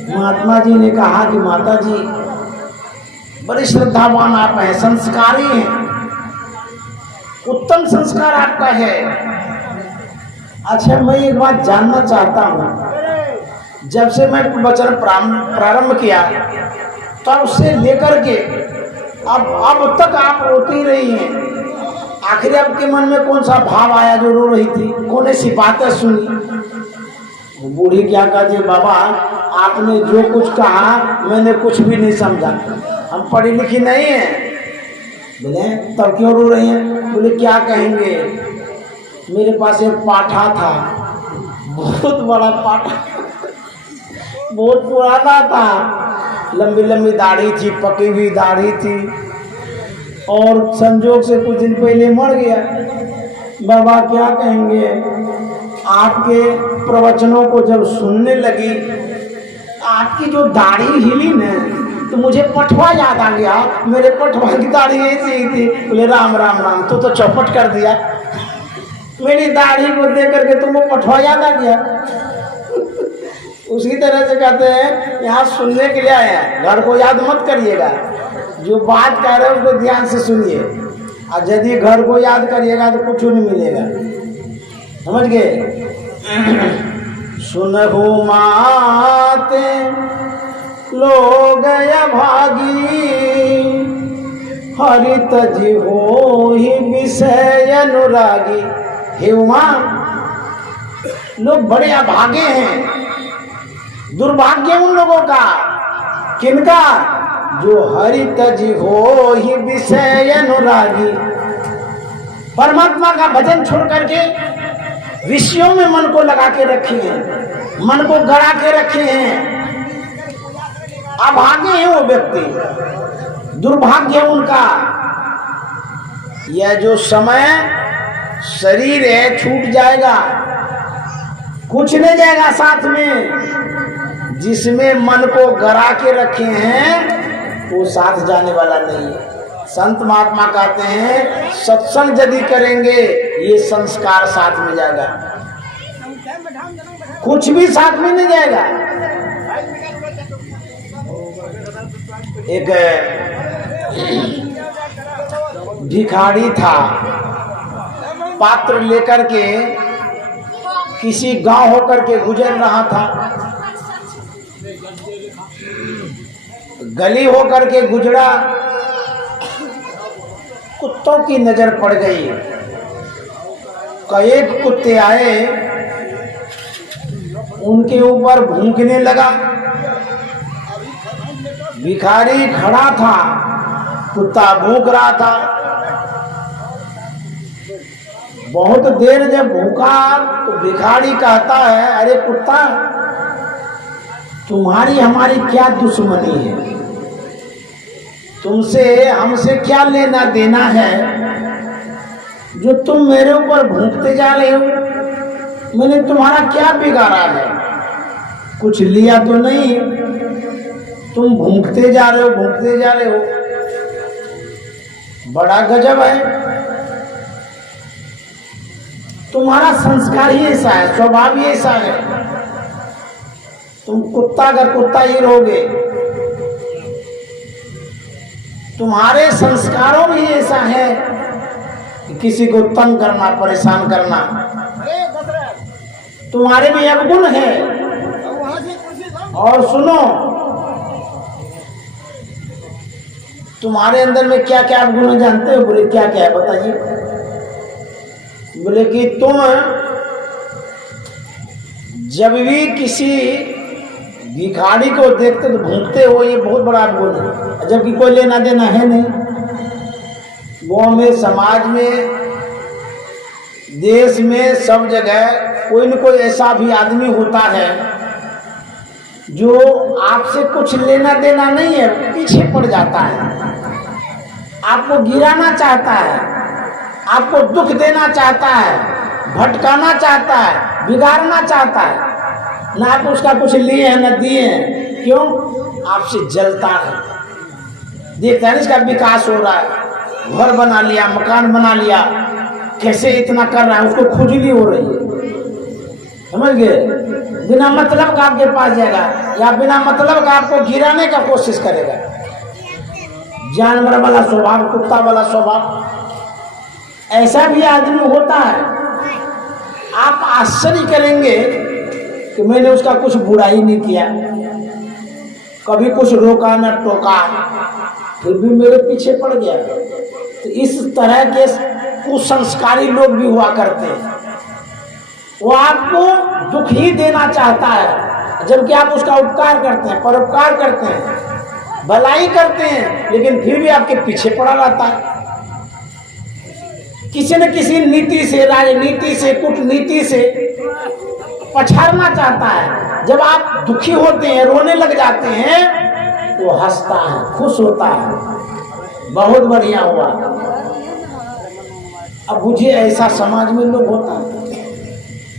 महात्मा जी ने कहा कि माता जी बड़े श्रद्धावान आप हैं, संस्कारी हैं, उत्तम संस्कार आपका है। अच्छा मैं एक बात जानना चाहता हूँ, जब से मैं प्रवचन प्रारंभ किया तब से लेकर के अब तक आप रोती रही हैं, आखिर आपके मन में कौन सा भाव आया जो रो रही थी, कौन ऐसी बातें सुनी? बूढ़ी क्या कहती, बाबा आपने जो कुछ कहा मैंने कुछ भी नहीं समझा, हम पढ़ी लिखी नहीं है। बोले तब क्यों रो रही हैं? बोले क्या कहेंगे, मेरे पास एक पाठा था, बहुत बड़ा पाठा, बहुत पुराना था, लंबी लंबी दाढ़ी थी, पकी हुई दाढ़ी थी, और संजोग से कुछ दिन पहले मर गया। बाबा क्या कहेंगे, आपके प्रवचनों को जब सुनने लगी, आपकी जो दाढ़ी हिली न, तो मुझे पठवा याद आ गया, मेरे पठवा की दाढ़ी ऐसी ही थी। बोले राम राम राम, तो चौपट कर दिया। मेरी दाढ़ी को देख करके तुमको पठवा याद आ गया। उसी तरह से कहते हैं यहाँ सुनने के लिए आए हैं, घर को याद मत करिएगा, जो बात कह रहे हैं उसको ध्यान से सुनिए, और यदि घर को याद करिएगा तो कुछ नहीं मिलेगा। समझ गए? सुनहु माते लोग भागी, हरित जी हो ही विषय अनुरागी। हे उमा, लोग बड़े अभागे हैं, दुर्भाग्य उन लोगों का। किनका? जो हरित जी हो ही विषय अनुरागी, परमात्मा का भजन छोड़ करके विषयों में मन को लगा के रखे हैं, मन को गड़ा के रखे हैं। अभागे हैं वो व्यक्ति, दुर्भाग्य उनका। यह जो समय शरीर है छूट जाएगा, कुछ नहीं जाएगा साथ में। जिसमें मन को गड़ा के रखे हैं वो साथ जाने वाला नहीं है। संत महात्मा कहते हैं सत्संग यदि करेंगे ये संस्कार साथ में जाएगा, कुछ भी साथ में नहीं जाएगा। एक भिखारी था, पात्र लेकर के किसी गांव होकर के गुजर रहा था, गली होकर के गुजरा, कुत्तों की नजर पड़ गई। कई कुत्ते आए, उनके ऊपर भूंकने लगा। भिखारी खड़ा था, कुत्ता भूंक रहा था। बहुत देर जब भूखा तो भिखारी कहता है, अरे कुत्ता, तुम्हारी हमारी क्या दुश्मनी है? तुमसे हमसे क्या लेना देना है जो तुम मेरे ऊपर भूंकते जा रहे हो? मैंने तुम्हारा क्या बिगाड़ा है? कुछ लिया तो नहीं, तुम भूंकते जा रहे हो, भूंकते जा रहे हो। बड़ा गजब है, तुम्हारा संस्कार ही ऐसा है, स्वभाव ही ऐसा है। तुम कुत्ता का कुत्ता ही रहोगे, तुम्हारे संस्कारों में ऐसा है कि किसी को तंग करना, परेशान करना। तुम्हारे में अवगुण है। और सुनो, तुम्हारे अंदर में क्या क्या अवगुण है जानते हो? बोले क्या क्या है बताइए। बोले कि तुम जब भी किसी भिखारी को देखते तो भूंकते हो, ये बहुत बड़ा अवगुण है, जबकि कोई लेना देना है नहीं। गाँव में, समाज में, देश में, सब जगह कोई न कोई ऐसा भी आदमी होता है जो आपसे कुछ लेना देना नहीं है, पीछे पड़ जाता है, आपको गिराना चाहता है, आपको दुख देना चाहता है, भटकाना चाहता है, बिगाड़ना चाहता है। ना आप उसका कुछ लिए हैं ना दिए हैं, क्यों? आपसे जलता है, देखता है इसका विकास हो रहा है, घर बना लिया, मकान बना लिया, कैसे इतना कर रहा है, उसको खुजली हो रही है। समझ गए? बिना मतलब का आपके पास जाएगा या बिना मतलब का आपको गिराने का कोशिश करेगा। जानवर वाला स्वभाव, कुत्ता वाला स्वभाव, ऐसा भी आदमी होता है। आप आश्चर्य करेंगे कि मैंने उसका कुछ बुराई नहीं किया, कभी कुछ रोका न टोका, फिर भी मेरे पीछे पड़ गया। तो इस तरह के कुसंस्कारी लोग भी हुआ करते हैं। वो आपको दुख ही देना चाहता है, जबकि आप उसका उपकार करते हैं, परोपकार करते हैं, भलाई करते हैं, लेकिन फिर भी आपके पीछे पड़ा रहता है। किसी न किसी नीति से, राजनीति से, कूटनीति से पछाड़ना चाहता है। जब आप दुखी होते हैं, रोने लग जाते हैं, वो हंसता है, खुश होता है, बहुत बढ़िया हुआ। अब मुझे ऐसा समाज में लोग होता है,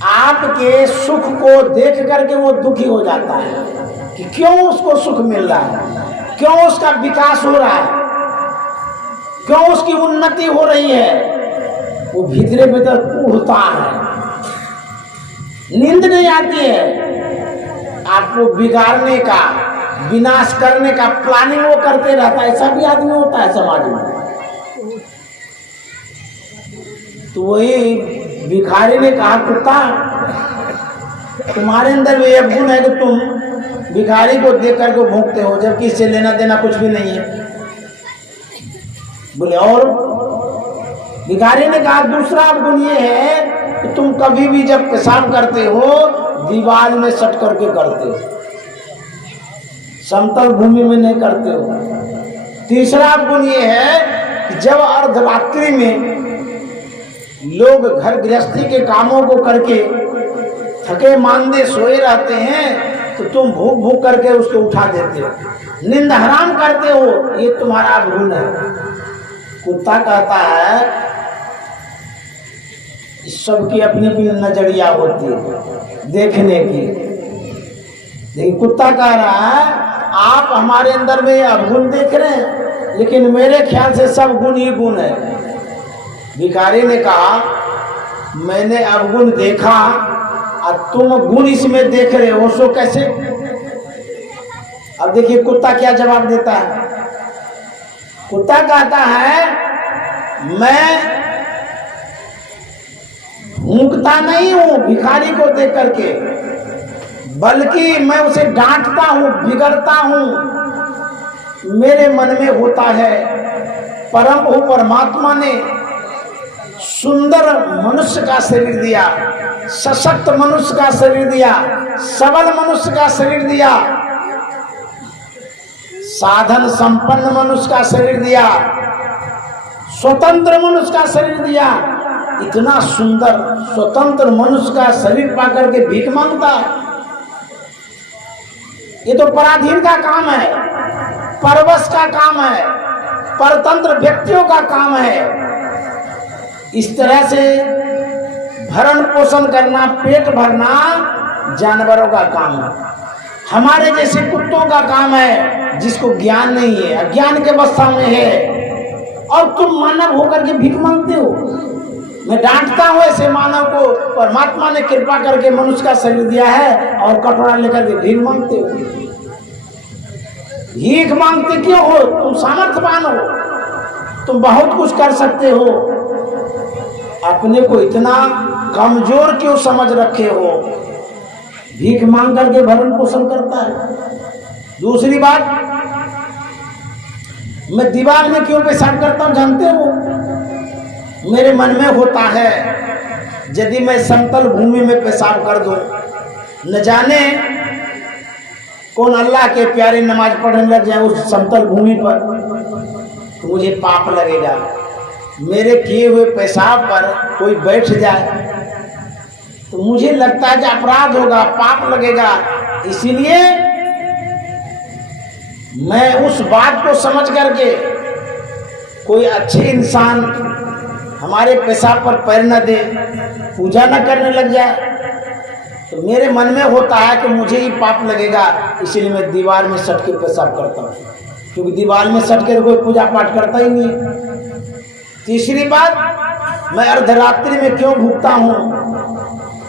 आपके सुख को देख करके वो दुखी हो जाता है कि क्यों उसको सुख मिल रहा है। क्यों उसका विकास हो रहा है, क्यों उसकी उन्नति हो रही है, वो भीतरे भीतर कूदता है, नींद नहीं आती है। आपको बिगाड़ने का, विनाश करने का प्लानिंग वो करते रहता है। ऐसा भी आदमी होता है समाज में। तो वही भिखारी ने कहा, कुत्ता तुम्हारे अंदर भी एक गुण है कि तुम भिखारी को देख करके भूखते हो, जबकि इससे लेना देना कुछ भी नहीं है। बोले और? भिखारी ने कहा, दूसरा गुण ये है कि तुम कभी भी जब पेशाब करते हो दीवार में सट करके करते हो, समतल भूमि में नहीं करते हो। तीसरा गुण ये है कि जब अर्धरात्रि में लोग घर गृहस्थी के कामों को करके थके मांदे सोए रहते हैं तो तुम भूख भूख करके उसको उठा देते हो, नींद हराम करते हो। ये तुम्हारा गुण है। कुत्ता कहता है, सबकी अपनी अपनी नजरिया होती है देखने की। लेकिन कुत्ता कह रहा है, आप हमारे अंदर में अवगुण देख रहे हैं, लेकिन मेरे ख्याल से सब गुण ही गुण है। भिखारी ने कहा, मैंने अवगुण देखा और तुम गुण इसमें देख रहे हो, सो कैसे? अब देखिए कुत्ता क्या जवाब देता है। कुत्ता कहता है, मैं भूखता नहीं हूं भिखारी को देख करके, बल्कि मैं उसे डांटता हूं, बिगड़ता हूं। मेरे मन में होता है, परम परमात्मा ने सुंदर मनुष्य का शरीर दिया, सशक्त मनुष्य का शरीर दिया, सबल मनुष्य का शरीर दिया, साधन संपन्न मनुष्य का शरीर दिया, स्वतंत्र मनुष्य का शरीर दिया। इतना सुंदर स्वतंत्र मनुष्य का शरीर पाकर के भीख मांगता है। ये तो पराधीन का काम है, परवश का काम है, परतंत्र व्यक्तियों का काम है। इस तरह से भरण पोषण करना, पेट भरना जानवरों का काम है। हमारे जैसे कुत्तों का काम है, जिसको ज्ञान नहीं है, अज्ञान के अवस्था में है, और तुम मानव होकर के भीख मांगते हो। मैं डांटता हूं ऐसे मानव को। परमात्मा ने कृपा करके मनुष्य का शरीर दिया है और कटोरा लेकर के भीख मांगते हो। भीख मांगते क्यों हो? तुम सामर्थ्यवान हो, तुम बहुत कुछ कर सकते हो। अपने को इतना कमजोर क्यों समझ रखे हो? भीख मांग करके भरण पोषण करता है। दूसरी बात, मैं दीवार में क्यों पेशाब करता हूं जानते हो? मेरे मन में होता है, यदि मैं समतल भूमि में पेशाब कर दूं, न जाने कौन अल्लाह के प्यारे नमाज पढ़ने लग जाए उस समतल भूमि पर, तो मुझे पाप लगेगा। मेरे किए हुए पेशाब पर कोई बैठ जाए तो मुझे लगता है कि अपराध होगा, पाप लगेगा। इसीलिए मैं उस बात को समझ करके कोई अच्छे इंसान हमारे पेशाब पर पैर न दे, पूजा न करने लग जाए, तो मेरे मन में होता है कि मुझे ही पाप लगेगा। इसीलिए मैं दीवार में सट के पेशाब करता हूँ, क्योंकि दीवार में सट के कोई पूजा पाठ करता ही नहीं है। तीसरी बात, मैं अर्धरात्रि में क्यों भूखता हूँ?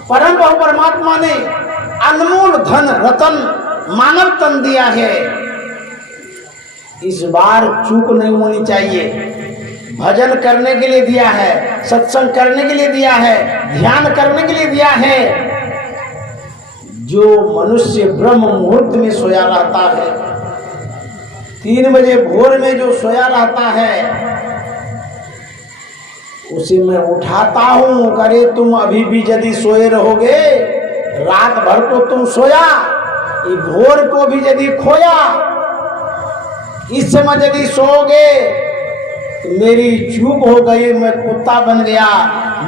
परम परमात्मा ने अनमोल धन रतन मानव तन दिया है, इस बार चूक नहीं होनी चाहिए। भजन करने के लिए दिया है, सत्संग करने के लिए दिया है, ध्यान करने के लिए दिया है। जो मनुष्य ब्रह्म मुहूर्त में सोया रहता है, 3 बजे भोर में जो सोया रहता है, उसे मैं उठाता हूं। करे तुम अभी भी यदि सोए रहोगे, रात भर तो तुम सोया, भोर को भी यदि खोया, इस समय यदि सोओगे तो मेरी चूक हो गई, मैं कुत्ता बन गया।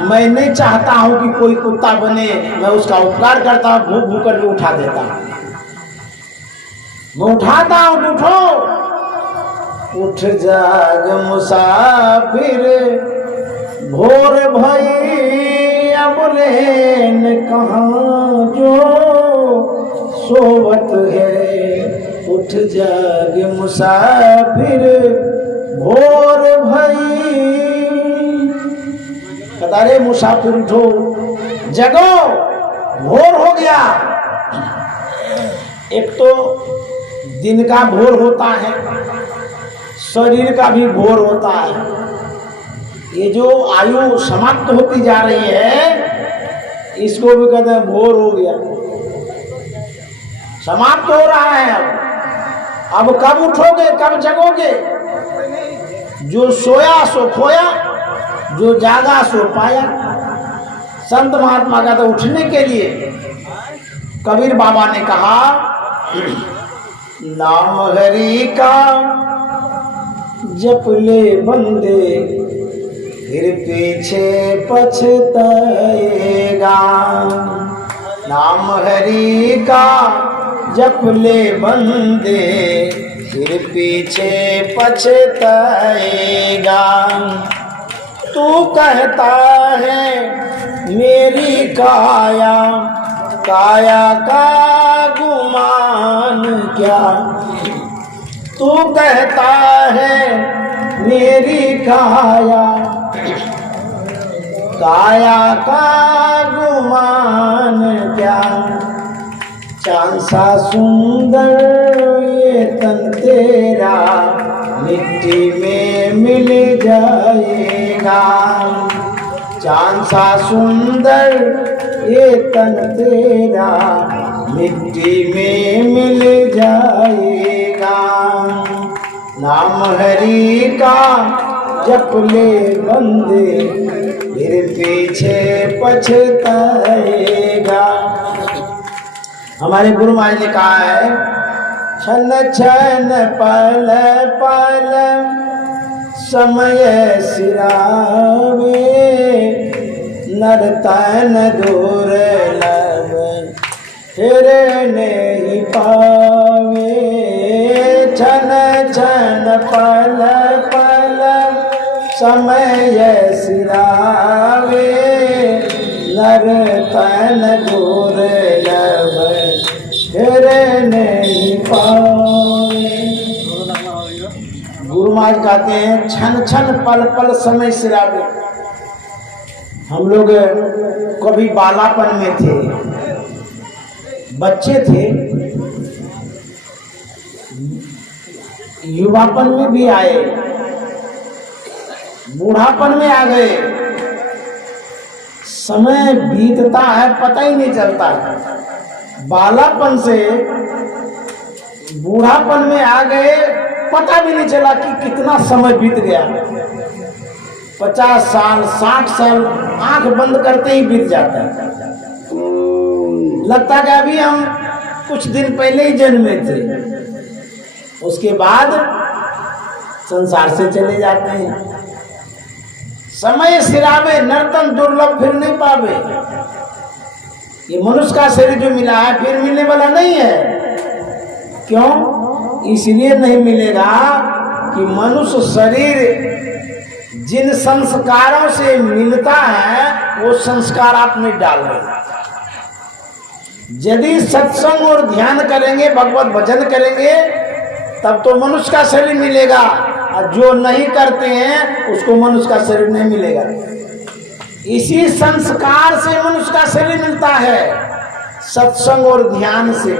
मैं नहीं चाहता हूं कि कोई कुत्ता बने, मैं उसका उपकार करता हूं, भूख भूख करके उठा देता हूं। मैं उठाता हूं, उठो, उठ जाग मुसाफिर, भोर भई अब लेन कहाँ जो सोवत है। उठ उठ जाग मुसाफिर भोर भई। कहता रे मुसाफिर उठो, जगो, भोर हो गया। एक तो दिन का भोर होता है, शरीर का भी भोर होता है। ये जो आयु समाप्त होती जा रही है, इसको भी कहते हैं भोर हो गया, समाप्त हो रहा है। अब कब उठोगे, कब जगोगे? जो सोया सो खोया, जो जागा सो पाया। संत महात्मा का तो उठने के लिए कबीर बाबा ने कहा, नाम हरि का जप ले बंदे, फिर पीछे पछताएगा। नाम हरि का जप ले बंदे, फिर पीछे पछताएगा। तू कहता है मेरी काया, काया का गुमान क्या। तू कहता है मेरी काया, काया का गुमान क्या। चांद सा सुंदर ये तन तेरा, मिट्टी में मिल जाएगा। चांद सा सुंदर ये तन तेरा, मिट्टी में मिल जाएगा। नाम हरि का जप ले बंदे, फिर पीछे पछताएगा। हमारे गुरु महाराज ने कहा है, छन छन पल पल समय सिरावे, नर तन दुर्लभ फिर नहीं पावे। छन छन पल पल समय सिरावे, नर तन दुर्लभ फिर नहीं पावे। गुरु महाराज कहते हैं, छन छन पल पल समय सिरावे। हम लोग कभी बालापन में थे, बच्चे थे, युवापन में भी आए, बूढ़ापन में आ गए। समय बीतता है, पता ही नहीं चलता। बालापन से बूढ़ापन में आ गए, पता भी नहीं चला कि कितना समय बीत गया। 50 साल 60 साल आंख बंद करते ही बीत जाता है। लगता कि अभी हम कुछ दिन पहले ही जन्मे थे। उसके बाद संसार से चले जाते हैं। समय सिरावे, नर्तन दुर्लभ फिर नहीं पावे। ये मनुष्य का शरीर जो मिला है, फिर मिलने वाला नहीं है। क्यों? इसलिए नहीं मिलेगा कि मनुष्य शरीर जिन संस्कारों से मिलता है, वो संस्कार आप में डालो। यदि सत्संग और ध्यान करेंगे, भगवत भजन करेंगे, तब तो मनुष्य का शरीर मिलेगा। और जो नहीं करते हैं, उसको मनुष्य का शरीर नहीं मिलेगा। इसी संस्कार से मनुष्य का शरीर मिलता है, सत्संग और ध्यान से।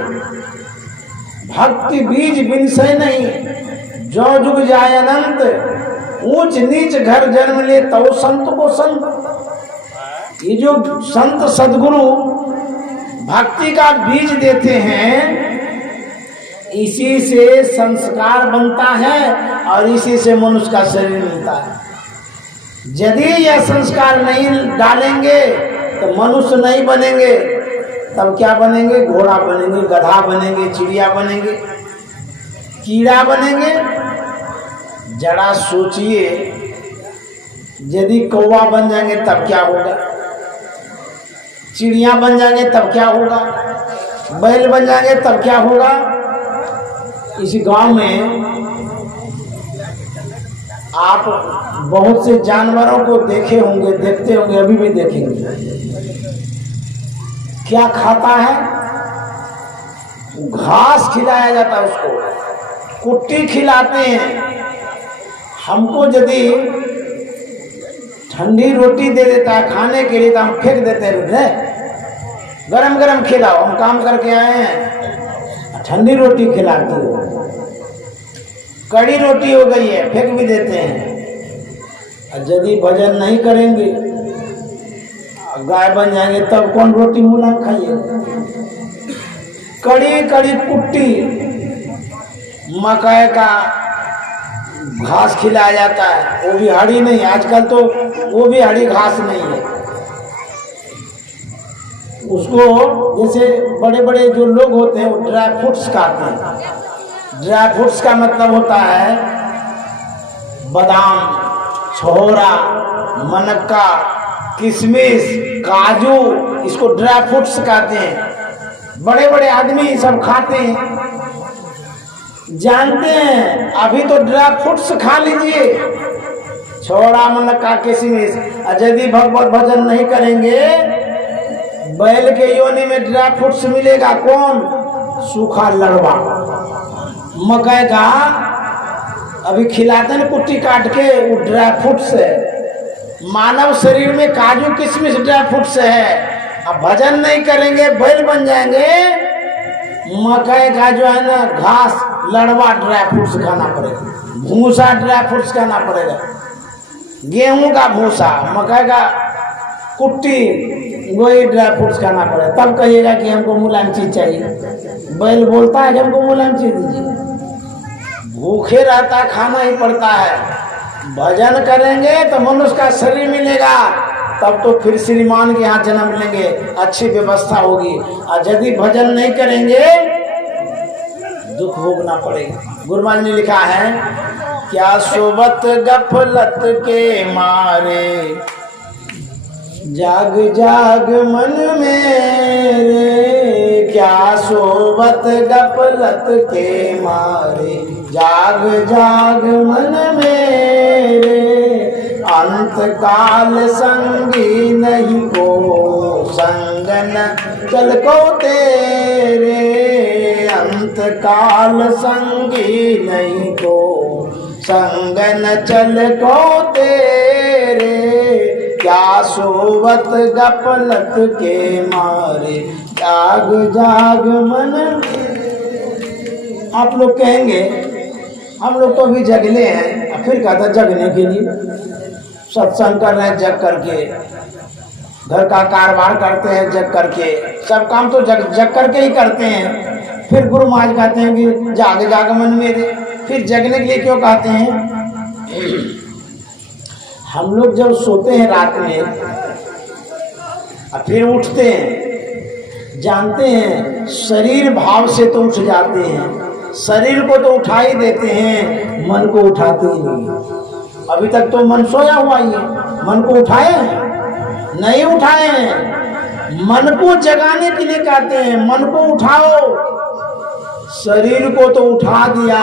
भक्ति बीज बिनसे नहीं, जो जुग जाय अनंत, ऊंच नीच घर जन्म ले तो संत को संत। ये जो संत सदगुरु भक्ति का बीज देते हैं, इसी से संस्कार बनता है और इसी से मनुष्य का शरीर मिलता है। यदि यह संस्कार नहीं डालेंगे तो मनुष्य नहीं बनेंगे। तब क्या बनेंगे? घोड़ा बनेंगे, गधा बनेंगे, चिड़िया बनेंगे, कीड़ा बनेंगे। जरा सोचिए, यदि कौवा बन जाएंगे तब क्या होगा? चिड़िया बन जाएंगे तब क्या होगा? बैल बन जाएंगे तब क्या होगा? इस गांव में आप बहुत से जानवरों को देखे होंगे, देखते होंगे, अभी भी देखेंगे। क्या खाता है? घास खिलाया जाता है उसको, कुट्टी खिलाते हैं। हमको यदि ठंडी रोटी दे देता है खाने के लिए तो हम फेंक देते हैं, गरम गरम खिलाओ, हम काम करके आए हैं, ठंडी रोटी खिलाती हो, कड़ी रोटी हो गई है, फेंक भी देते हैं। यदि भजन नहीं करेंगे, गाय बन जाएंगे, तब कौन रोटी मुलायम खाइए? कड़ी कड़ी कुट्टी मकई का घास खिलाया जाता है, वो भी हरी नहीं, आजकल तो वो भी हरी घास नहीं है। उसको जैसे बड़े बड़े जो लोग होते हैं वो ड्राई फ्रूट्स खाते हैं। ड्राई फ्रूट्स का मतलब होता है बादाम, छोरा, मनक्का, किशमिश, काजू, इसको ड्राई फ्रूट्स कहते हैं। बड़े बड़े आदमी सब खाते हैं, जानते हैं। अभी तो ड्राई फ्रूट्स खा लीजिए, छोरा, मनक्का, किशमिश। यदि भगवत भजन नहीं करेंगे, बैल के योनि में ड्राई फ्रूट्स मिलेगा कौन? सूखा लड़वा, मकई का अभी खिलाते हैं कुट्टी काट के, वो ड्राई फ्रूट्स है। मानव शरीर में काजू किशमिश ड्राई फ्रूट्स है। अब भजन नहीं करेंगे, बैल बन जाएंगे। मकई का जो है ना घास, लड़वा ड्राई फ्रूट्स खाना पड़ेगा, भूसा ड्राई फ्रूट्स खाना पड़ेगा, गेहूं का भूसा, मकई का कुट्टी, वही ड्राई फ्रूट्स खाना पड़ेगा। तब कहिएगा कि हमको मुलायम चीज चाहिए। बैल बोलता है कि हमको मुलायम चीज दीजिए, भूखे रहता है, खाना ही पड़ता है। भजन करेंगे तो मनुष्य का शरीर मिलेगा, तब तो फिर श्रीमान के यहाँ जन्म लेंगे, अच्छी व्यवस्था होगी। और यदि भजन नहीं करेंगे, दुख भोगना पड़ेगा। गुरु महाराज ने लिखा है, क्या सोबत गफलत के मारे, जाग जाग मन मेरे। क्या सोबत गफलत के मारे, जाग जाग मन मेरे। अंत काल संगी नहीं को, संगन चल को तेरे। अंत काल संगी नहीं को, संगन चल को तेरे। क्या सोवत गफलत के मारे, जाग जाग मन। आप लोग कहेंगे हम लोग तो अभी जगले हैं, फिर कहता जगने के लिए सत्संग कर रहे हैं, जग करके घर का कारोबार करते हैं, जग करके सब काम तो जग करके ही करते हैं। फिर गुरु महाराज कहते हैं कि जाग जाग मन मेरे, फिर जगने के लिए क्यों कहते हैं? हम लोग जब सोते हैं रात में और फिर उठते हैं, जानते हैं शरीर भाव से तो उठ जाते हैं, शरीर को तो उठा ही देते हैं, मन को उठाते ही नहीं। अभी तक तो मन सोया हुआ ही है, मन को उठाए नहीं उठाए हैं। मन को जगाने के लिए कहते हैं, मन को उठाओ। शरीर को तो उठा दिया,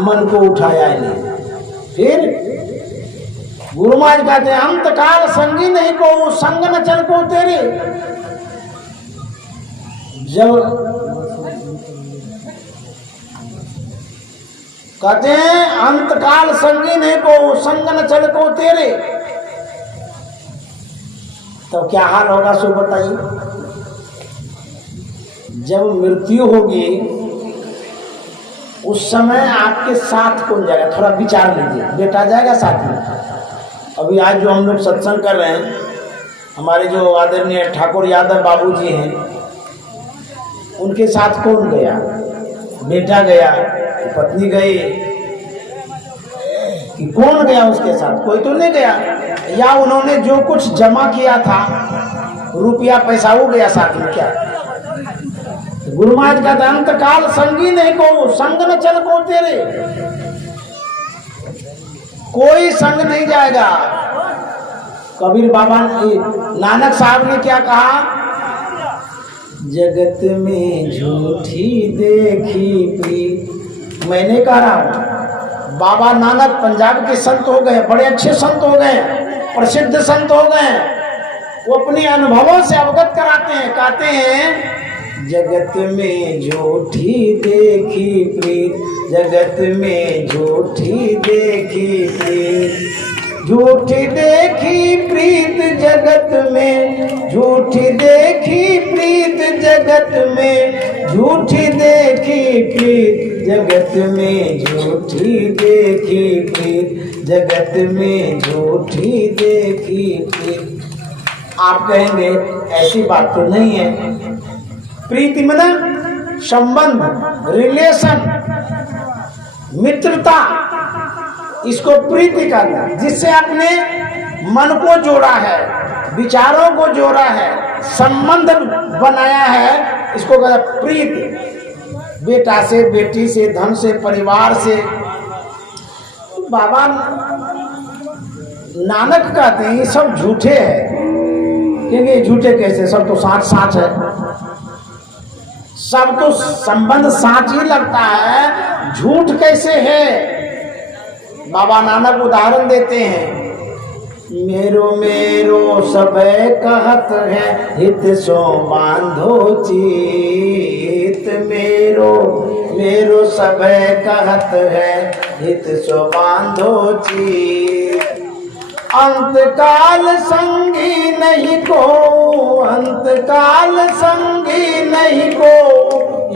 मन को उठाया ही नहीं। फिर गुरु महाराज कहते हैं, अंत काल संगी नहीं को, संग न चल को तेरे। जब कहते हैं अंत काल संगी नहीं को, संग न चल को तेरे, तो क्या हाल होगा सो बताइए। जब मृत्यु होगी उस समय आपके साथ कौन जाएगा? थोड़ा विचार लीजिए। बेटा जाएगा साथ में। अभी आज जो हम लोग सत्संग कर रहे हैं, हमारे जो आदरणीय ठाकुर यादव बाबूजी हैं, उनके साथ कौन गया? बेटा गया, पत्नी गई, कि कौन गया उसके साथ? कोई तो नहीं गया। या उन्होंने जो कुछ जमा किया था, रुपया पैसा, वो गया साथ में क्या? गुरु महाराज का अंत काल संगी नहीं को, संग न चल को तेरे। कोई संग नहीं जाएगा। कबीर बाबा नानक साहब ने क्या कहा? जगत में झूठी देखी प्रीत। मैंने कह रहा हूं, बाबा नानक पंजाब के संत हो गए, बड़े अच्छे संत हो गए, प्रसिद्ध संत हो गए। वो अपने अनुभवों से अवगत कराते हैं, कहते हैं जगत में झूठी देखी प्रीत, जगत में झूठी देखी प्रीत, झूठी देखी प्रीत जगत में, झूठी देखी प्रीत जगत में, झूठी देखी प्रीत जगत में, झूठी देखी प्रीत जगत में, झूठी देखी प्रीत। आप कहेंगे ऐसी बात तो नहीं है। प्रीति मना संबंध, रिलेशन, मित्रता, इसको प्रीति कहते हैं। जिससे अपने मन को जोड़ा है, विचारों को जोड़ा है, संबंध बनाया है, इसको कहते हैं प्रीति। बेटा से, बेटी से, धन से, परिवार से। बाबा नानक कहते हैं ये सब झूठे हैं। क्योंकि झूठे कैसे, सब तो साच साच है, सब तो संबंध साच ही लगता है, झूठ कैसे है। बाबा नानक उदाहरण देते हैं, मेरो मेरो सब कहत है, हित सो बांधो चित, मेरो मेरो सब कहत है, हित सो बांधो चित। अंतकाल संगी नहीं को, अंतकाल संगी नहीं को,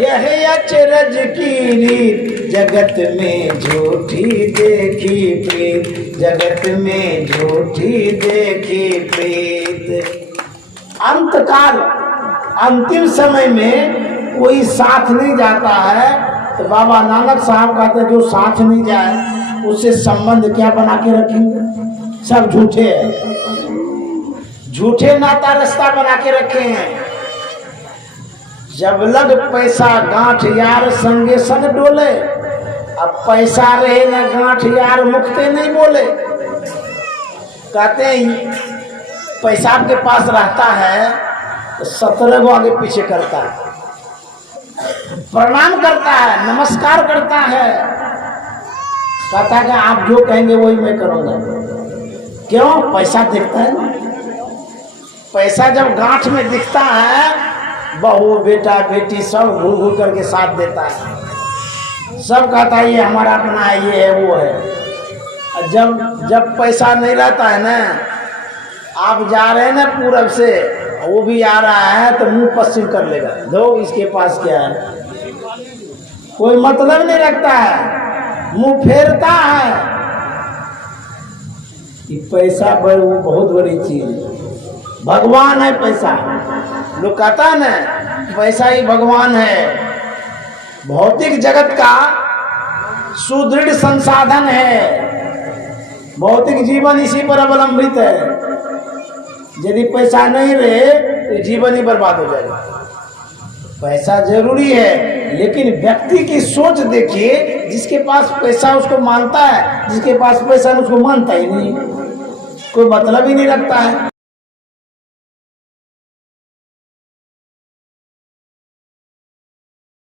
यह अचरज की रीत, जगत में झूठी देखी प्रीत, जगत में झूठी देखी प्रीत। अंतकाल, अंतिम समय में कोई साथ नहीं जाता है, तो बाबा नानक साहब कहते हैं जो साथ नहीं जाए उससे संबंध क्या बना के रखेंगे। सब झूठे हैं, झूठे नाता रास्ता बना के रखे हैं। जब लग पैसा गांठ यार संगे संग डोले, अब पैसा रहे ना गांठ यार मुखते नहीं बोले। कहते हैं पैसा आपके पास रहता है तो 17 को आगे पीछे करता है, प्रणाम करता है, नमस्कार करता है, कहता है कि आप जो कहेंगे वही मैं करूंगा। क्यों? पैसा दिखता है ना। पैसा जब गांठ में दिखता है, बहू बेटा बेटी सब घूर घूर करके साथ देता है, सब कहता है ये हमारा अपना है, ये है वो है। जब जब पैसा नहीं रहता है ना, आप जा रहे हैं ना पूरब से, वो भी आ रहा है तो मुंह पश्चिम कर लेगा, दो इसके पास क्या है, कोई मतलब नहीं रखता है, मुंह फेरता है। कि पैसा वो बहुत बड़ी चीज है, भगवान है पैसा। लोग कहता है ना पैसा ही भगवान है। भौतिक जगत का सुदृढ़ संसाधन है, भौतिक जीवन इसी पर अवलंबित है। यदि पैसा नहीं रहे तो जीवन ही बर्बाद हो जाएगा। पैसा जरूरी है, लेकिन व्यक्ति की सोच देखिए, जिसके पास पैसा उसको मानता है, जिसके पास पैसा उसको मानता ही नहीं, कोई मतलब ही नहीं रखता है।